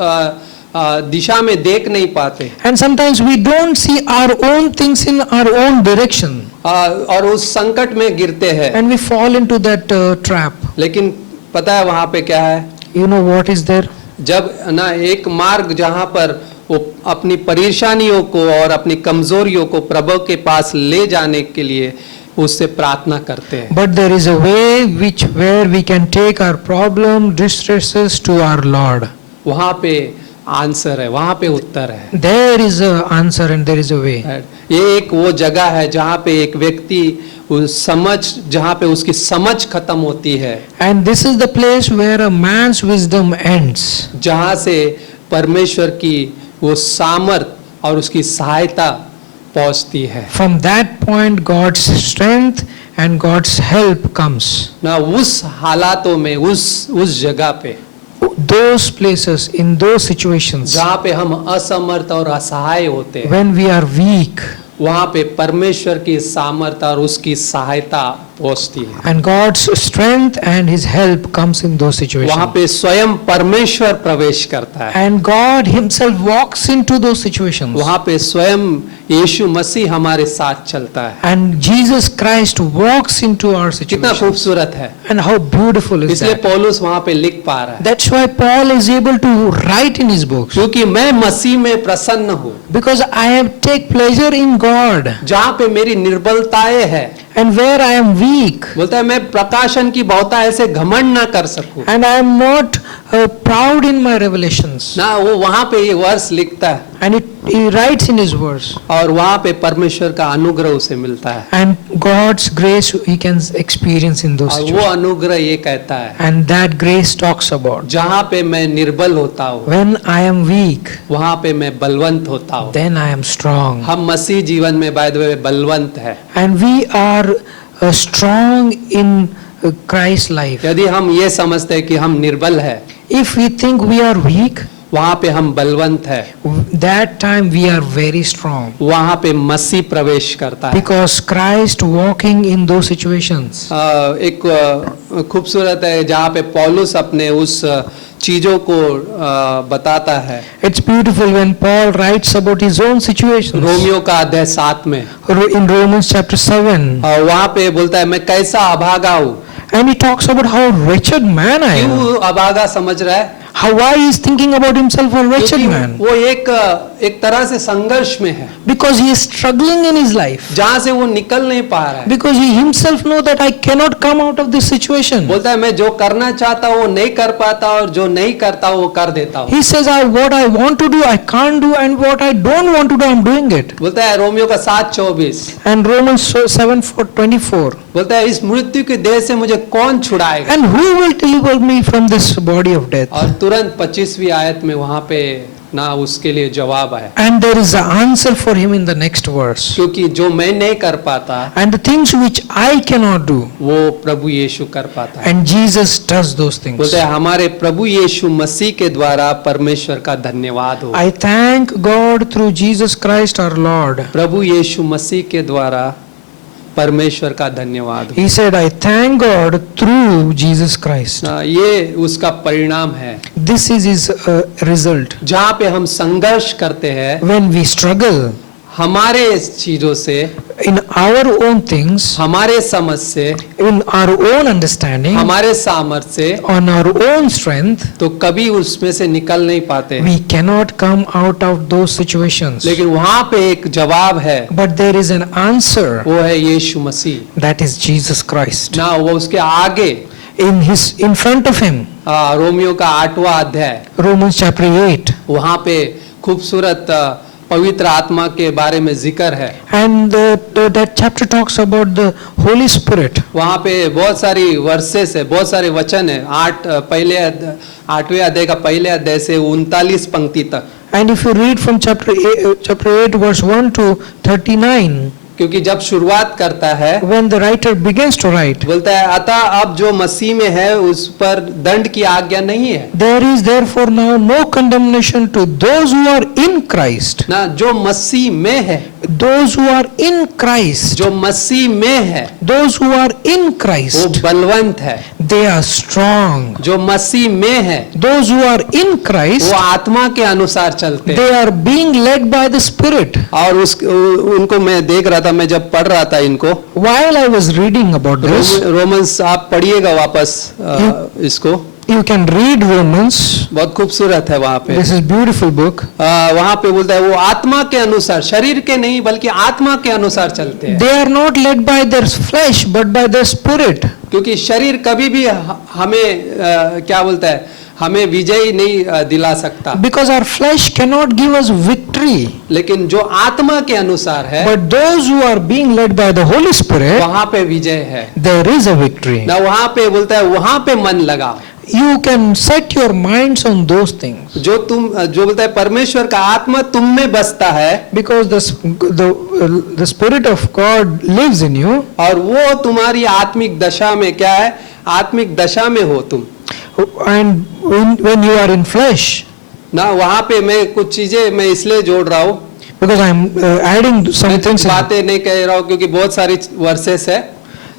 दिशा में देख नहीं पाते, And sometimes we don't see our own things in our own direction. और उस संकट में गिरते हैं। And we fall into that trap. लेकिन पता है वहां पे क्या है, You know what is there? जब ना एक मार्ग जहां पर वो अपनी परेशानियों को और अपनी कमजोरियों को प्रभु के पास ले जाने के लिए उससे प्रार्थना करते हैं, But there is a way where we can take our problem, distresses to our Lord. वहां पे आंसर है, वहां पे उत्तर है। There is a answer and there is a way. ये एक वो जगह है जहाँ पे एक व्यक्ति जहाँ पे उसकी समझ खत्म होती है, And this is the place where a man's wisdom ends. जहाँ से परमेश्वर की वो सामर्थ और उसकी सहायता पहुंचती है। From that point God's strength and God's help comes. ना उस हालातों में उस जगह पे Those places, in those situations, जहाँ पे हम असमर्थ और असहाय होते हैं, when we are weak, वहाँ पे परमेश्वर की सामर्थ और उसकी सहायता पहुंचती है। and God's strength and His help comes in those वहाँ situations. पे स्वयं परमेश्वर प्रवेश करता है, And God Himself walks into those situations. वहाँ पे स्वयं यीशु मसीह हमारे साथ चलता है। And Jesus Christ walks into our कितना situations. खूबसूरत है, And how beautiful is इसलिए that? पौलुस वहाँ पे लिख पा रहा है, That's why Paul is able to write in his books. क्योंकि मैं मसीह में प्रसन्न हूँ, Because I have take pleasure in God. जहाँ पे मेरी निर्बलताएं है, And where I am weak. बोलता है मैं प्रकाशन की बहुता ऐसे घमंड ना कर सकूं, And I am not proud in my revelations. ना वो वहाँ पे ये वर्ष लिखता है, And he writes in his verse. और वहाँ पे परमेश्वर का अनुग्रह उसे मिलता है, And God's grace he can experience in those और वो situations. अनुग्रह ये कहता है, And that grace talks about, जहाँ पे मैं निर्बल होता हूँ when I am weak, वहाँ पे मैं बलवंत होता हूँ। then I am strong. हम मसीह जीवन में बाय द वे बलवंत है। And we are strong in Christ's life. यदि हम ये समझते हैं कि हम निर्बल है, If we think we are weak, वहाँ पे हम बलवंत है, that time we are very strong. वहाँ पे मसीह प्रवेश करता है। Because Christ walking in those situations. एक खूबसूरत है जहाँ पे पौलुस अपने उस चीजों को बताता है। It's beautiful when Paul writes about his own situations. Romeo का अध्याय 7 में In Romans chapter 7. वहाँ पे बोलता है मैं कैसा अभागा हूँ। And he talks about how wretched man I am. क्यों अभागा समझ रहा है? Why he is thinking about himself a wretched क्योंकि man? वो एक तरह से संघर्ष में है, Because he is struggling in his life. जहाँ से वो निकल नहीं पा रहा है। Because he himself know that I cannot come out of this situation. बोलता है मैं जो करना चाहता हूँ वो नहीं कर पाता और जो नहीं करता वो कर देता हूँ। He says, what I want to do, I can't do, and what I don't want to do, I'm doing it. बोलता है रोमियो का 7:24, And Romans 7:24. बोलता है इस मृत्यु के देह से मुझे कौन छुड़ाएगा? And who will deliver me from this body of death? और तुरंत 25वीं आयत में वहाँ पे ना उसके लिए जवाब है, And there is an answer for him in the next verse. क्योंकि जो मैं नहीं कर पाता And the things which I cannot do, वो प्रभु यीशु कर पाता है। and Jesus does those things. बोलते हैं हमारे प्रभु यीशु मसीह के द्वारा परमेश्वर का धन्यवाद हो। I thank God through Jesus Christ our Lord. प्रभु यीशु मसीह के द्वारा परमेश्वर का धन्यवाद हो। He said, I thank God through Jesus Christ. ये उसका परिणाम है। This is his result. जहाँ पे हम संघर्ष करते हैं When we struggle हमारे चीजों से, in our own things, हमारे समझ से, in our own understanding, हमारे सामर्थ्य से, on our own strength, तो कभी उसमें से निकल नहीं पाते। we cannot come out of those situations. लेकिन वहाँ पे एक जवाब है, But there is an answer, वो है यीशु मसीह। that is Jesus Christ. ना वो उसके आगे In front of him, Romeo का 8वां अध्याय, Romans chapter 8, वहाँ पे खूबसूरत पवित्र आत्मा के बारे में जिक्र है। and that chapter talks about the Holy Spirit. वहाँ पे बहुत सारी वर्सेस है, बहुत सारे वचन है। 8वें अध्याय का पहले अध्याय से 39 पंक्ति तक। And if you read from chapter 8 verse 1 to 39, क्योंकि जब शुरुआत करता है when the writer begins to write, बोलता है अतः अब जो मसीह में है उस पर दंड की आज्ञा नहीं है। there is therefore now no condemnation to those who are in Christ. ना जो मसीह में है, Those who are in Christ, जो मसीह में है those who are in वो Christ, बलवंत है। they are strong. जो मसीह में है Those who are in Christ, वो आत्मा के अनुसार चलते हैं। they are being led by the Spirit. और उनको मैं देख रहा था, मैं जब पढ़ रहा था इनको, While I was reading about this, Romans आप पढ़िएगा वापस इसको, you can read Romans. बहुत खूबसूरत है वहाँ पे। This is beautiful book. वहाँ पे बोलता है वो आत्मा के अनुसार, शरीर के नहीं बल्कि आत्मा के अनुसार चलते हैं। They are not led by their flesh but by their spirit. क्योंकि शरीर कभी भी हमें क्या बोलता है, हमें विजय नहीं दिला सकता। Because our flesh cannot give us victory. लेकिन जो आत्मा के अनुसार है But those who are being led by the Holy Spirit, वहाँ पे विजय है there is a victory. ना। वहाँ पे बोलता है वहाँ पे मन लगा। You can set your minds on those things. जो बोलता है परमेश्वर का आत्मा तुम में बसता है, Because the Spirit of God lives in you. और वो तुम्हारी आत्मिक दशा में क्या है, आत्मिक दशा में हो तुम And when you are in flesh, ना। वहाँ पे मैं कुछ चीजें मैं इसलिए जोड़ रहा हूँ, because I am adding some मैं things, बातें नहीं कह रहा हूँ क्योंकि बहुत सारी वर्सेस है,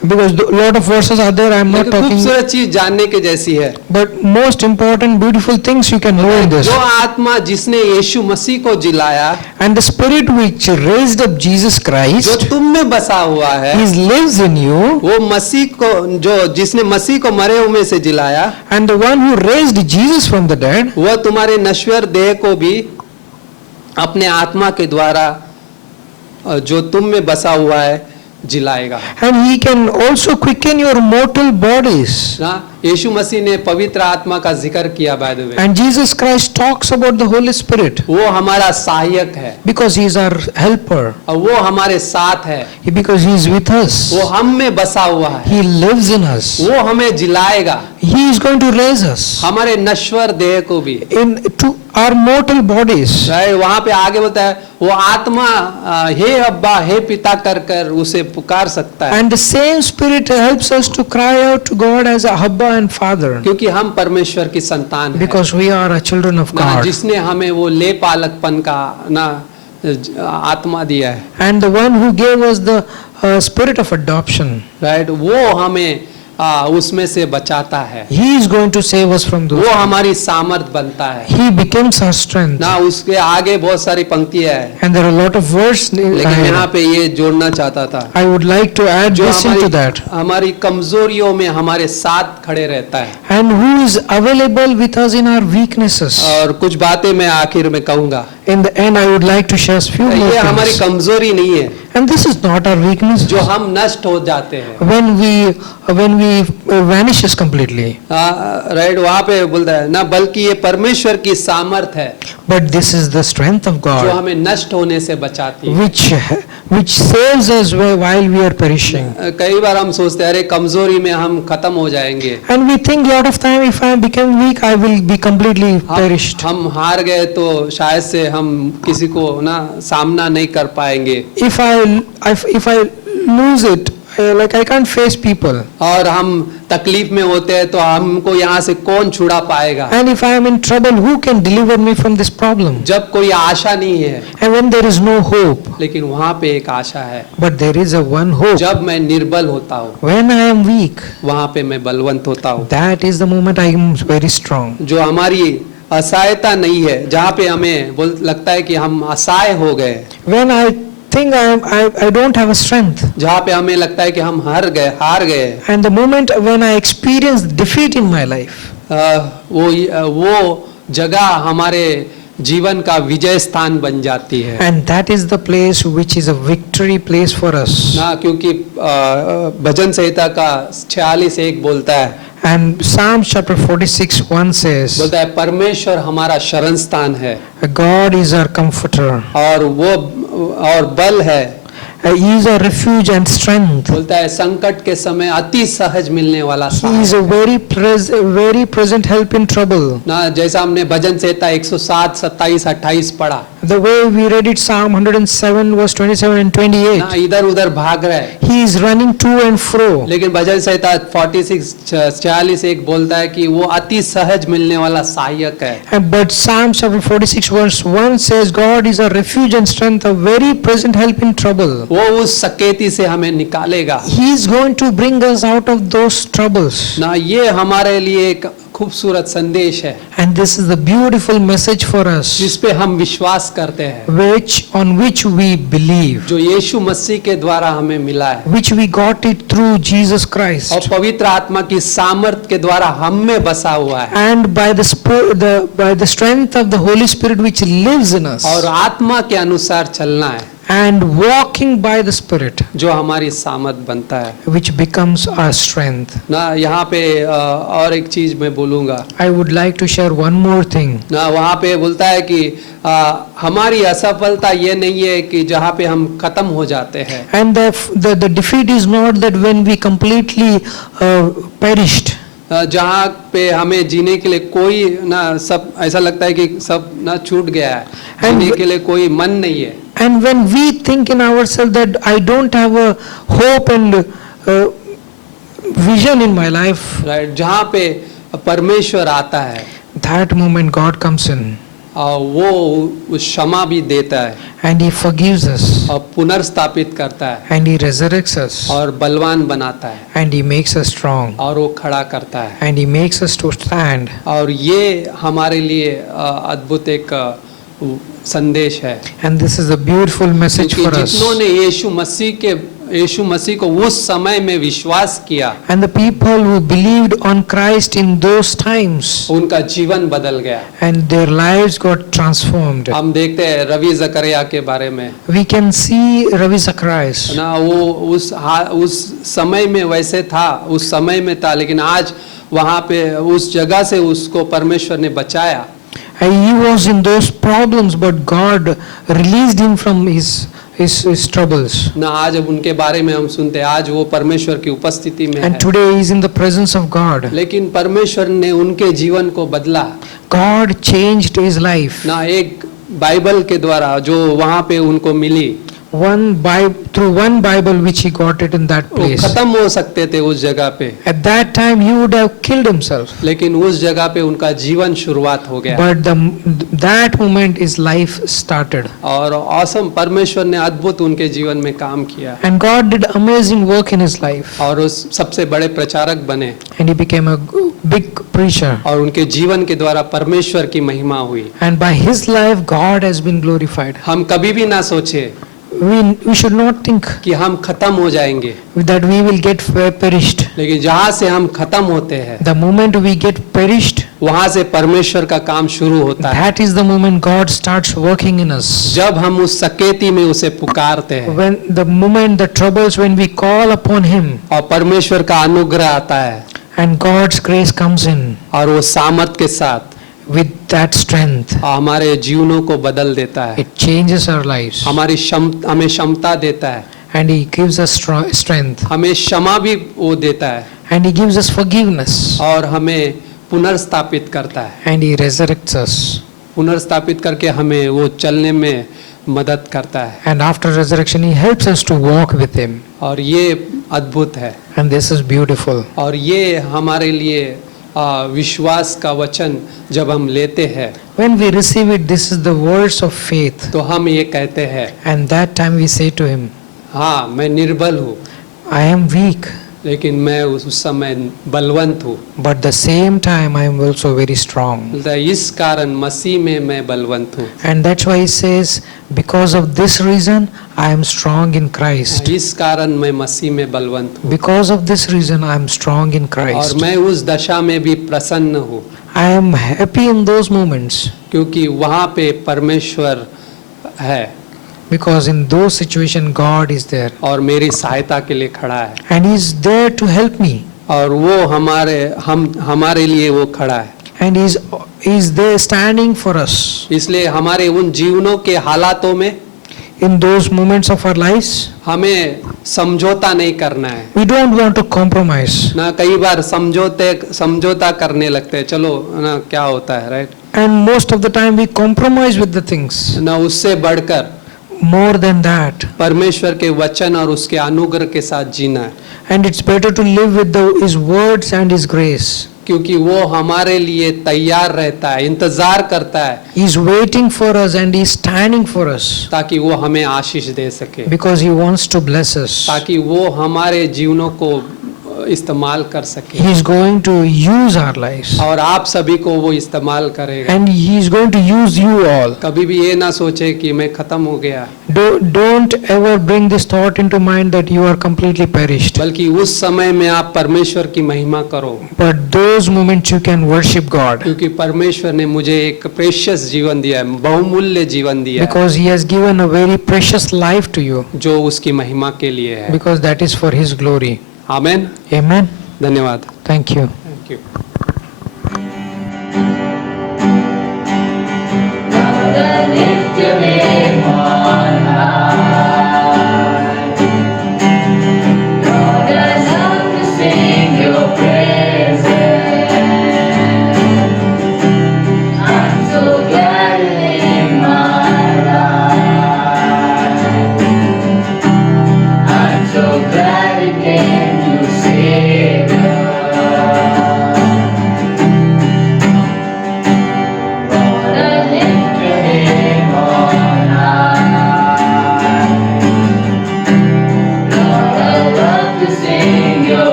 because a lot of verses are there. I am not लेकिन talking. खूबसूरत चीज जानने के जैसी है। But most important, beautiful things you can know in this. जो आत्मा जिसने यीशु मसीह को जिलाया, And the Spirit which raised up Jesus जो Christ, तुम में बसा हुआ है, He lives in you. वो मसीह को, जो जिसने मसीह को मरे हुए में से जिलाया, And the one who raised Jesus from the dead, वह तुम्हारे नश्वर देह को भी अपने आत्मा के द्वारा जो तुम में बसा हुआ है जिलाएगा। and He can also quicken your mortal bodies. ना यीशु मसीह ने पवित्र आत्मा का जिक्र किया by the way. And Jesus Christ talks about the Holy Spirit वो हमारा सहायक है, because He is our helper, और वो हमारे साथ है, because He is with us. वो हम में बसा हुआ है, He lives in us. वो हमें जिलाएगा, He is going to raise us हमारे नश्वर देह को भी। to our mortal bodies. वहाँ पे आगे बोलता है वो आत्मा हे अब्बा हे पिता कर कर उसे पुकार सकता है, And the same Spirit helps us to cry out to God as a Abba and Father, क्योंकि हम परमेश्वर की संतान हैं। because we are a children of ना God. जिसने हमें वो ले पालकपन का ना आत्मा दिया है, And the one who gave us the spirit of adoption, right, वो हमें उसमें से बचाता है, He is going to save us from those. वो हमारी सामर्थ बनता है। He becomes our strength. ना उसके आगे बहुत सारी पंक्तियां है, And there are a lot of words. लेकिन यहाँ पे ये जोड़ना चाहता था, I would like to add जो this into that. हमारी कमजोरियों में हमारे साथ खड़े रहता है। And who is available with us in our weaknesses. और कुछ बातें मैं आखिर में कहूंगा। In the end, I would like to share few more ये हमारी things. कमजोरी नहीं है And this is not our weakness. जो हम नष्ट हो जाते हैं। When we vanishes completely. Right, वहाँ पे बोलता है ना, बल्कि ये परमेश्वर की सामर्थ है But this is the strength of जो God, हमें नष्ट होने से बचाती है। which saves us while we are perishing. कई बार हम सोचते हैं अरे कमजोरी में हम खत्म हो जाएंगे, And we think lot of time, if I become weak, I will be completely perished. हम हार गए तो शायद से हम किसी को ना सामना नहीं कर पाएंगे, If I lose it, like I can't face people. और हम तकलीफ में होते हैं तो हमको यहाँ से कौन छुड़ा पाएगा। And if I am in trouble, who can deliver me from this problem? जब कोई आशा नहीं है, And when there is no hope, लेकिन वहाँ पे एक आशा है। but there is a one hope. जब मैं निर्बल होता हूँ, When I am weak, वहाँ पे मैं बलवंत होता हूँ। that is the moment I am very strong. जो हमारी असहायता नहीं है, जहाँ पे हमें लगता है कि हम असहाय हो गए, When I think I don't have a strength, जहाँ पे हमें लगता है कि हम हार गए, and the moment when I experience defeat in my life, वो जगह हमारे जीवन का विजय स्थान बन जाती है and that is the place which is a victory place for us. ना, क्योंकि भजन संहिता का 46:1 बोलता है, And Psalm chapter 46:1 says, बोलता है परमेश्वर हमारा शरण स्थान है God is our comforter. और बल है, He is our refuge and strength. बोलता है संकट के समय अति सहज मिलने वाला He is a very present help in trouble. ना, जैसा हमने भजन संहिता 107, 27, 28 पढ़ा The way we read it, Psalm 107 verse 27 and 28. ना, इधर उधर भाग रहे, He is running to and fro. लेकिन भजन संहिता 46:1 बोलता है कि वो अति सहज मिलने वाला सहायक है। But Psalm chapter 46 verse 1 says, God is a refuge and strength, a very present help in trouble. वो उस सकेती से हमें निकालेगा He is going to bring us out of those troubles. ना, ये हमारे लिए एक खूबसूरत संदेश है And this is the beautiful message for us, जिस पे हम विश्वास करते हैं, on which we believe, जो यीशु मसीह के द्वारा हमें मिला है which we got it through Jesus और Christ. पवित्र आत्मा की सामर्थ के द्वारा हम में बसा हुआ है, And by the strength of the Holy Spirit which lives in us, और आत्मा के अनुसार चलना है, and walking by the Spirit, जो हमारी सामर्थ बनता है which becomes our strength. ना। यहाँ पे और एक चीज मैं बोलूँगा I would like to share one more thing. ना, वहाँ पे बोलता है कि हमारी असफलता ये नहीं है कि जहाँ पे हम खत्म हो जाते हैं, And the defeat is not that when we completely perished, जहाँ पे हमें जीने के लिए कोई ना, सब ऐसा लगता है कि सब ना छूट गया है, जीने के लिए कोई मन नहीं है। and when we think in ourselves that I don't have a hope and vision in my life, right, जहाँ पे परमेश्वर आता है that moment God comes in और वो उस क्षमा भी देता है and He forgives us और पुनर्स्थापित करता है and He resurrects us और बलवान बनाता है and He makes us strong और वो खड़ा करता है, and He makes us to stand. और ये हमारे लिए अद्भुत एक संदेश है, And this is a beautiful message for क्योंकि us. जितनों ने यीशु मसीह को उस समय में विश्वास किया, And the people who believed on Christ in those times, उनका जीवन बदल गया। and their lives got transformed. हम देखते हैं रवि जकरिया के बारे में We can see Ravi Zacharias. ना, वो उस समय में वैसे था, उस समय में था, लेकिन आज वहाँ पे उस जगह से उसको परमेश्वर ने बचाया। He was in those problems, but God released him from his troubles. ना, आज अब उनके बारे में हम सुनते हैं, आज वो परमेश्वर की उपस्थिति में And है, today he is in the presence of God. लेकिन परमेश्वर ने उनके जीवन को बदला God changed his life. ना, एक बाइबल के द्वारा जो वहाँ पे उनको मिली, Through one Bible which he got it in that वो place. खत्म हो सकते थे उस जगह पे, At that time he would have killed himself. लेकिन उस जगह पे उनका जीवन शुरुआत हो गया But that moment his life started. और औसम परमेश्वर ने अद्भुत उनके जीवन में काम किया And God did amazing work in his life. और उस सबसे बड़े प्रचारक बने And he became a big preacher. और उनके जीवन के द्वारा परमेश्वर की महिमा हुई। And by his life God has been glorified. हम कभी भी ना सोचे We should not think कि हम खत्म हो जाएंगे, that we will get perished. लेकिन जहाँ से हम खत्म होते हैं The moment we get perished, वहां से परमेश्वर का काम शुरू होता है। That is the moment God starts working in us. जब हम उस सकेती में उसे पुकारते हैं When the moment, the troubles, when we call upon Him और परमेश्वर का अनुग्रह आता है and God's grace comes in और वो सामर्थ के साथ with that strength, हमारे जीवनों को बदल देता है, it changes our lives हमें क्षमता देता है, and He gives us strength हमें क्षमा भी वो देता है and He gives us forgiveness और हमें पुनर्स्थापित करता है। and He resurrects us. पुनर्स्थापित करके हमें वो चलने में मदद करता है And after resurrection, He helps us to walk with Him. और ये अद्भुत है And this is beautiful. और ये हमारे लिए विश्वास का वचन जब हम लेते हैं When we receive it, this is the words of faith. तो हम ये कहते हैं, And that time we say to Him, हाँ मैं निर्बल हूँ I am weak, लेकिन मैं उस समय बलवंत हूँ, but the same time I am also very strong. इस कारण मसीह में मैं बलवंत हूँ। And that's why He says, because of this reason, I am strong in Christ. इस कारण मैं मसीह में बलवंत हूँ Because of this reason, I am strong in और Christ. मैं उस दशा में भी प्रसन्न हूँ I am happy in those moments क्योंकि वहाँ पे परमेश्वर है because in those situations, God is there और मेरी सहायता के लिए खड़ा है and He is there to help me. और वो हमारे लिए वो खड़ा है। And He is there standing for us इसलिए हमारे उन जीवनों के हालातों में in those moments of our lives. हमें समझौता नहीं करना है We don't want to compromise. ना, कई बार समझौता करने लगते हैं, चलो ना क्या होता है, right And most of the time we compromise with the things. ना। उससे बढ़कर More than that. परमेश्वर के वचन और उसके अनुग्रह के साथ जीना है And it's better to live with His words and His grace. क्योंकि वो हमारे लिए तैयार रहता है, इंतजार करता है He is waiting for us and He is standing for us ताकि वो हमें आशीष दे सके, because He wants to bless us. ताकि वो हमारे जीवनों को इस्तेमाल कर सके He is going to use our lives और आप सभी को वो इस्तेमाल करेगा। and He is going to use you all. कभी भी ये ना सोचे कि मैं खत्म हो गया, Don't ever bring this thought into mind that you are completely perished. बल्कि उस समय में आप परमेश्वर की महिमा करो, But those moments you can worship God क्योंकि परमेश्वर ने मुझे एक प्रेशियस जीवन दिया है, बहुमूल्य जीवन दिया है, because He has given a very precious life to you, जो उसकी महिमा के लिए है। because that is for His glory. Amen. Amen. धन्यवाद। Thank you. Thank you. Lift your name on high. Lord, I love to sing your praises. I'm so glad you in my life. I'm so glad you came to save us. Lord, I lift your name on high.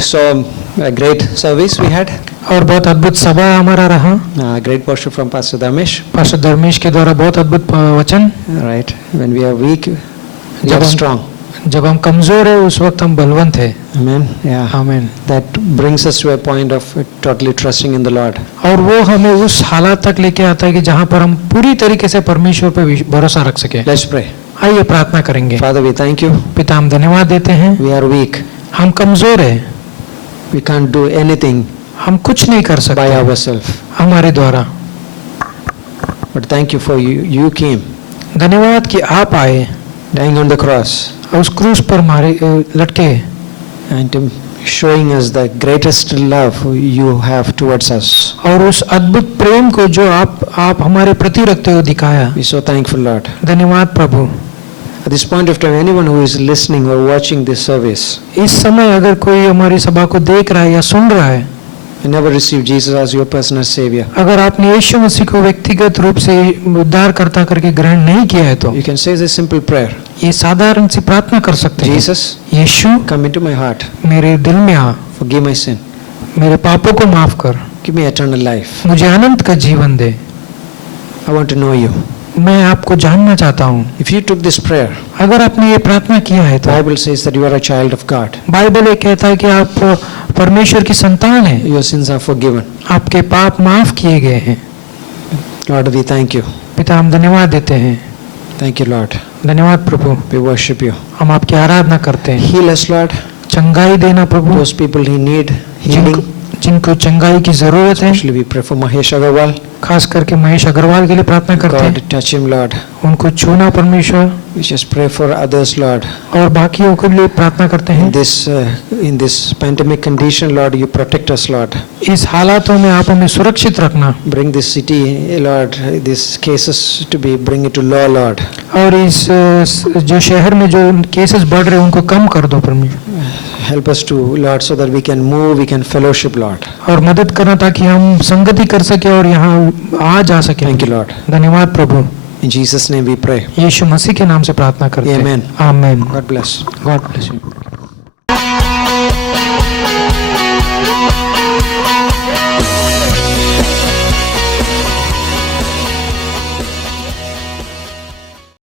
so a great service we had. और बहुत अद्भुत सभा हमारा रहा। Great worship from Pastor Dharmesh. Pastor Dharmesh के द्वारा बहुत अद्भुत वचन। Right. When we are weak, we जब are हम- strong. जब हम कमजोर है उस वक्त हम बलवंत है। Amen. Yeah. आमीन। That brings us to a point of totally trusting in the Lord. और वो हमें उस हालात तक लेके आता है कि जहाँ पर हम पूरी तरीके से परमेश्वर पे भरोसा रख सके। Let's pray. आइए प्रार्थना करेंगे। Father, we thank you. पिता हम धन्यवाद देते हैं। We are weak. हम कमजोर है, We can't do anything हम कुछ नहीं कर by सकते ourselves. हमारे द्वारा। But thank you for you. You came, धन्यवाद कि आप आए dying on the cross, और उस क्रूस पर मारे लटके and showing us the greatest love you have towards us. और उस अद्भुत प्रेम को जो आप हमारे प्रति रखते हो दिखाया। We're so thankful, Lord. धन्यवाद प्रभु। At this point of time, anyone who is listening or watching this service इस समय अगर कोई हमारी सभा को देख रहा है या सुन रहा है, and never received Jesus as your personal Savior, अगर आपने यीशु मसीह को व्यक्तिगत रूप से उद्धारकर्ता करके ग्रहण नहीं किया है तो you can say this simple prayer. ये साधारण सी प्रार्थना कर सकते हैं। Jesus, Yeshu come into my heart. मेरे दिल में आ, Forgive my sin. मेरे पापों को माफ कर, Give me eternal life. मुझे अनंत का जीवन दे। I want to know you. मैं आपको जानना चाहता हूँ। If you took this prayer, अगर आपने ये प्रार्थना किया है तो Bible says that you are a child of God. Bible ये कहता है कि आप परमेश्वर की संतान हैं, Your sins are forgiven. आपके पाप माफ किए गए हैं। Lord, we thank you. पिता हम धन्यवाद देते हैं। Thank you, Lord. धन्यवाद प्रभु, We worship you. हम आपकी आराधना करते हैं। Heal us, Lord. चंगाई देना प्रभु, Those people who need healing. जिनको चंगाई की जरूरत है। Especially we pray for Mahesh Agarwal. खास करके महेश अग्रवाल के लिए प्रार्थना करते God, हैं। touch him, Lord. उनको छूना परमेश्वर, We just pray for others, Lord. और बाकियों के लिए प्रार्थना करते हैं। In this pandemic condition, Lord, you protect us, Lord. इस हालातों में आप हमें सुरक्षित रखना, Bring this city, Lord, these cases to be, bring it to law, Lord. और इस जो शहर में जो केसेस बढ़ रहे हैं उनको कम कर दो परमेश्वर, Help us to, Lord, so that we can move, we can fellowship, Lord. और मदद करना ताकि हम संगति कर सके और यहाँ आ जा सके। Thank you, Lord. धन्यवाद प्रभु, In Jesus' name we pray. यीशु मसीह के नाम से प्रार्थना करते हैं। Amen. आमीन। God bless. God bless you.